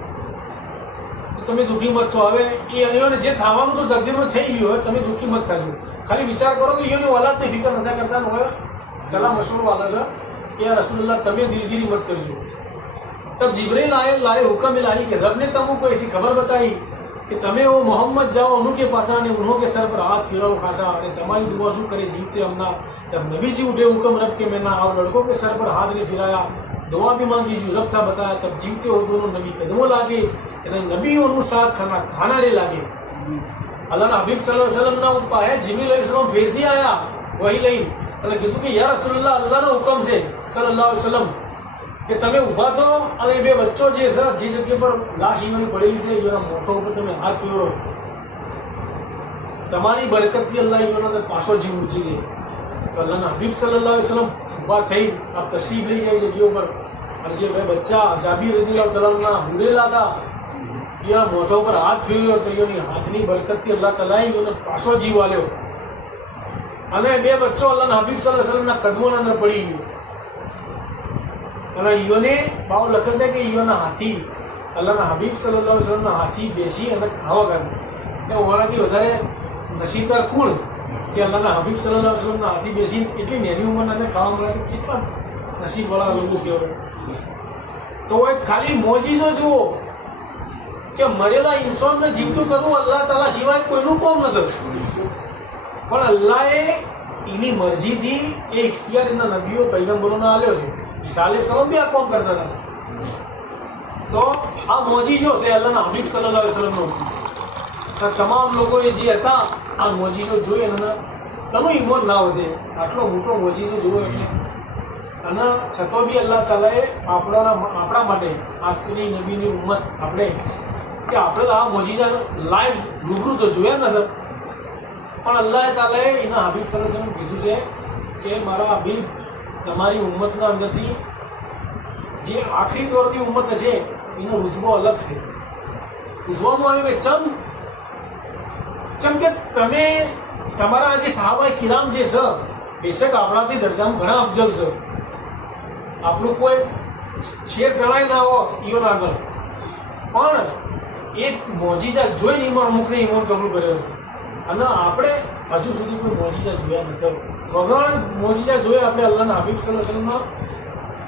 तो तमे दुखी मत थो हवे ए अनियोने जे थावानुं तो तकदीरमां થઈ ગયું હવે તમે દુખી મત થાજો. ખાલી વિચાર કરો કે એની ઓલાદની ફિકર નતા કરતા હોય સલામ મશહૂર વાલા છે કે યા रसूलुल्लाह તમે दिलगिरी मत करजो. तब जिब्रील आए लाए हुक्म इलाही के रब ने तुमको ऐसी खबर बताई कि तमे वो मोहम्मद जाओ उनके पास आने उन्होंने सर पर हाथ फिराओ खासा अरे तमारी दुआ शू करे जीवते हमना. जब नबी जी उठे हुक्म रब के मैंने और लड़कों के सर पर हाथ ने फिराया दुआ भी मांगी जो रब था बताया. तब जीवते हो दोनों नबी कदमों लागे नबी उन्होंने साथ खाना रे लागे. अल्लाह हबीब सल्लल्लाहु अलैहि वसल्लम ना पाया जिब्रील अलैहि सलाम फेरती आया वही लईन અને કીધું કે યા રસૂલુલ્લાહ અલ્લાહનો હુકમ છે સલ્લલ્લાહુ અલૈહિ વસલ્લમ કે તમે ઊભા થો અને બે બચ્ચો જે છે જે જગ્યા પર લાશ ઈઓની પડેલી છે ઈઓના મોઢા ઉપર તમે હાથ ફેરવો તમારી બરકતથી અલ્લાહ ઈઓનો પાછો જીવ ઊંચી દે. તો અલ્લાહના હબીબ સલ્લલ્લાહુ અલૈહિ વસલ્લમ ઊભા થઈ આપ તશરીફ લઈ જાય જગ્યા ઉપર અને જે બે બચ્ચા જાબીર રદિયલ્લાહુ તઆલાના બુરેલા હતા ઈઓના મોઢા ઉપર હાથ ફેરવ્યો તો ઈઓની હાથની બરકતથી અલ્લાહ તાલા ઈઓનો પાછો જીવ આલ્યો અને બે બચ્ચો અલ્લાહના હબીબ સલ્લલ્લાહુ અલૈહિ વસલ્લમના કદમોના અંદર પડી ગયો અને ઈઓને બાવ લખે છે કે ઈઓના હાથી અલ્લાહના હબીબ સલ્લલ્લાહુ અલૈહિ વસલ્લમના હાથી બેસી અને ખાવા કાઢ્યું. એ ઓનાથી વધારે નસીબદાર કોણ કે અલ્લાહના હબીબ સલ્લલ્લાહુ અલૈહિ વસલ્લમના હાથી બેસી એટલી નાની ઉંમરના ખાવા મળે કેટલા નસીબવાળા લોકો કહેવાય. તો એક ખાલી મોજીજો જુઓ કે મરેલા ઇન્સાનને જીવતું કરવું અલ્લાહ તાલા સિવાય કોઈનું કોમ નથી, પણ અલ્લાહે એની મરજીથી એ ઇખ્તિયાર એના નબીઓ પૈગંબરોને આલ્યો છે. ઈસા અલૈહિસ્સલામ બી આ કોમ કરતા હતા. તો આ મોજીજો છે અલ્લાહના હબીબ સલ્લલ્લાહુ અલૈહિ વસલ્લમનો. તમામ લોકોએ જે હતા આ મોજીજો જોઈ અને તનું ઈમાન ના વધે, આટલો મોટો મોજીજો જોયો એટલે. અને છતાં બી અલ્લાહ તાલાએ આપણા માટે આખરી નબીની ઉમ્મત આપણે કે આપણે તો આ મોજીજા લાઈવ રૂબરૂ તો જોયા નથી, પણ અલ્લાહ તાલાએ એના હબીબ સલ્લલ્લાહુ અલૈહિ વસલ્લમ કીધું છે કે મારા હબીબ તમારી ઉમ્મતના અંદરથી જે આખરી દોરની ઉમ્મત હશે એનો રુતબો અલગ છે. પૂછવામાં આવ્યું કે ચમ કે તમે તમારા જે સહાબાએ કિરામ જે છે બેશક આપણાથી દરજામાં ઘણા અફજલ છે, આપણું કોઈ શેર ચડાય ના હો ઈઓન આગળ, પણ એક મોજીજા જોઈને અમુકને ઈમાન કબૂલ કર્યો છે. અને આપણે હજુ સુધી કોઈ મોજીજા જોયા નથી. વગર મોજીજા જોયા આપણે અલ્લાહના હબીબ સલ્લલ્લાહુ અલૈહિ વસલ્લમ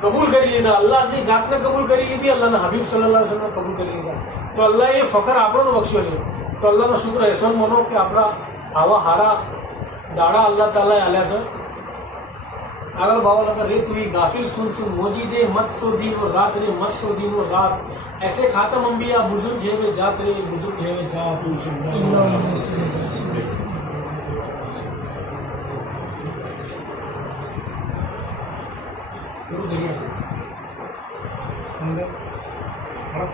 કબૂલ કરી લીધા, અલ્લાહની જાતને કબૂલ કરી લીધી, અલ્લાહના હબીબ સલ્લલ્લાહુ અલૈહિ વસલ્લમ કબૂલ કરી લીધા. તો અલ્લાહ એ ફખર આપણો બખ્યો છે. તો અલ્લાહનો શુક્ર એહસાન માનો કે આપણા આવા હારા દાડા અલ્લાહ તાલાએ આલ્યા છે. આગળ बाबा लगा रे तू ही गाफिल सुन सुन मोजी जे मत सो दिन और रात रे मत सो दिन और रात ऐसे खातम अंबिया बुजुर्ग है वे जात रे बुजुर्ग है वे जा तू शुरू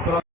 करिए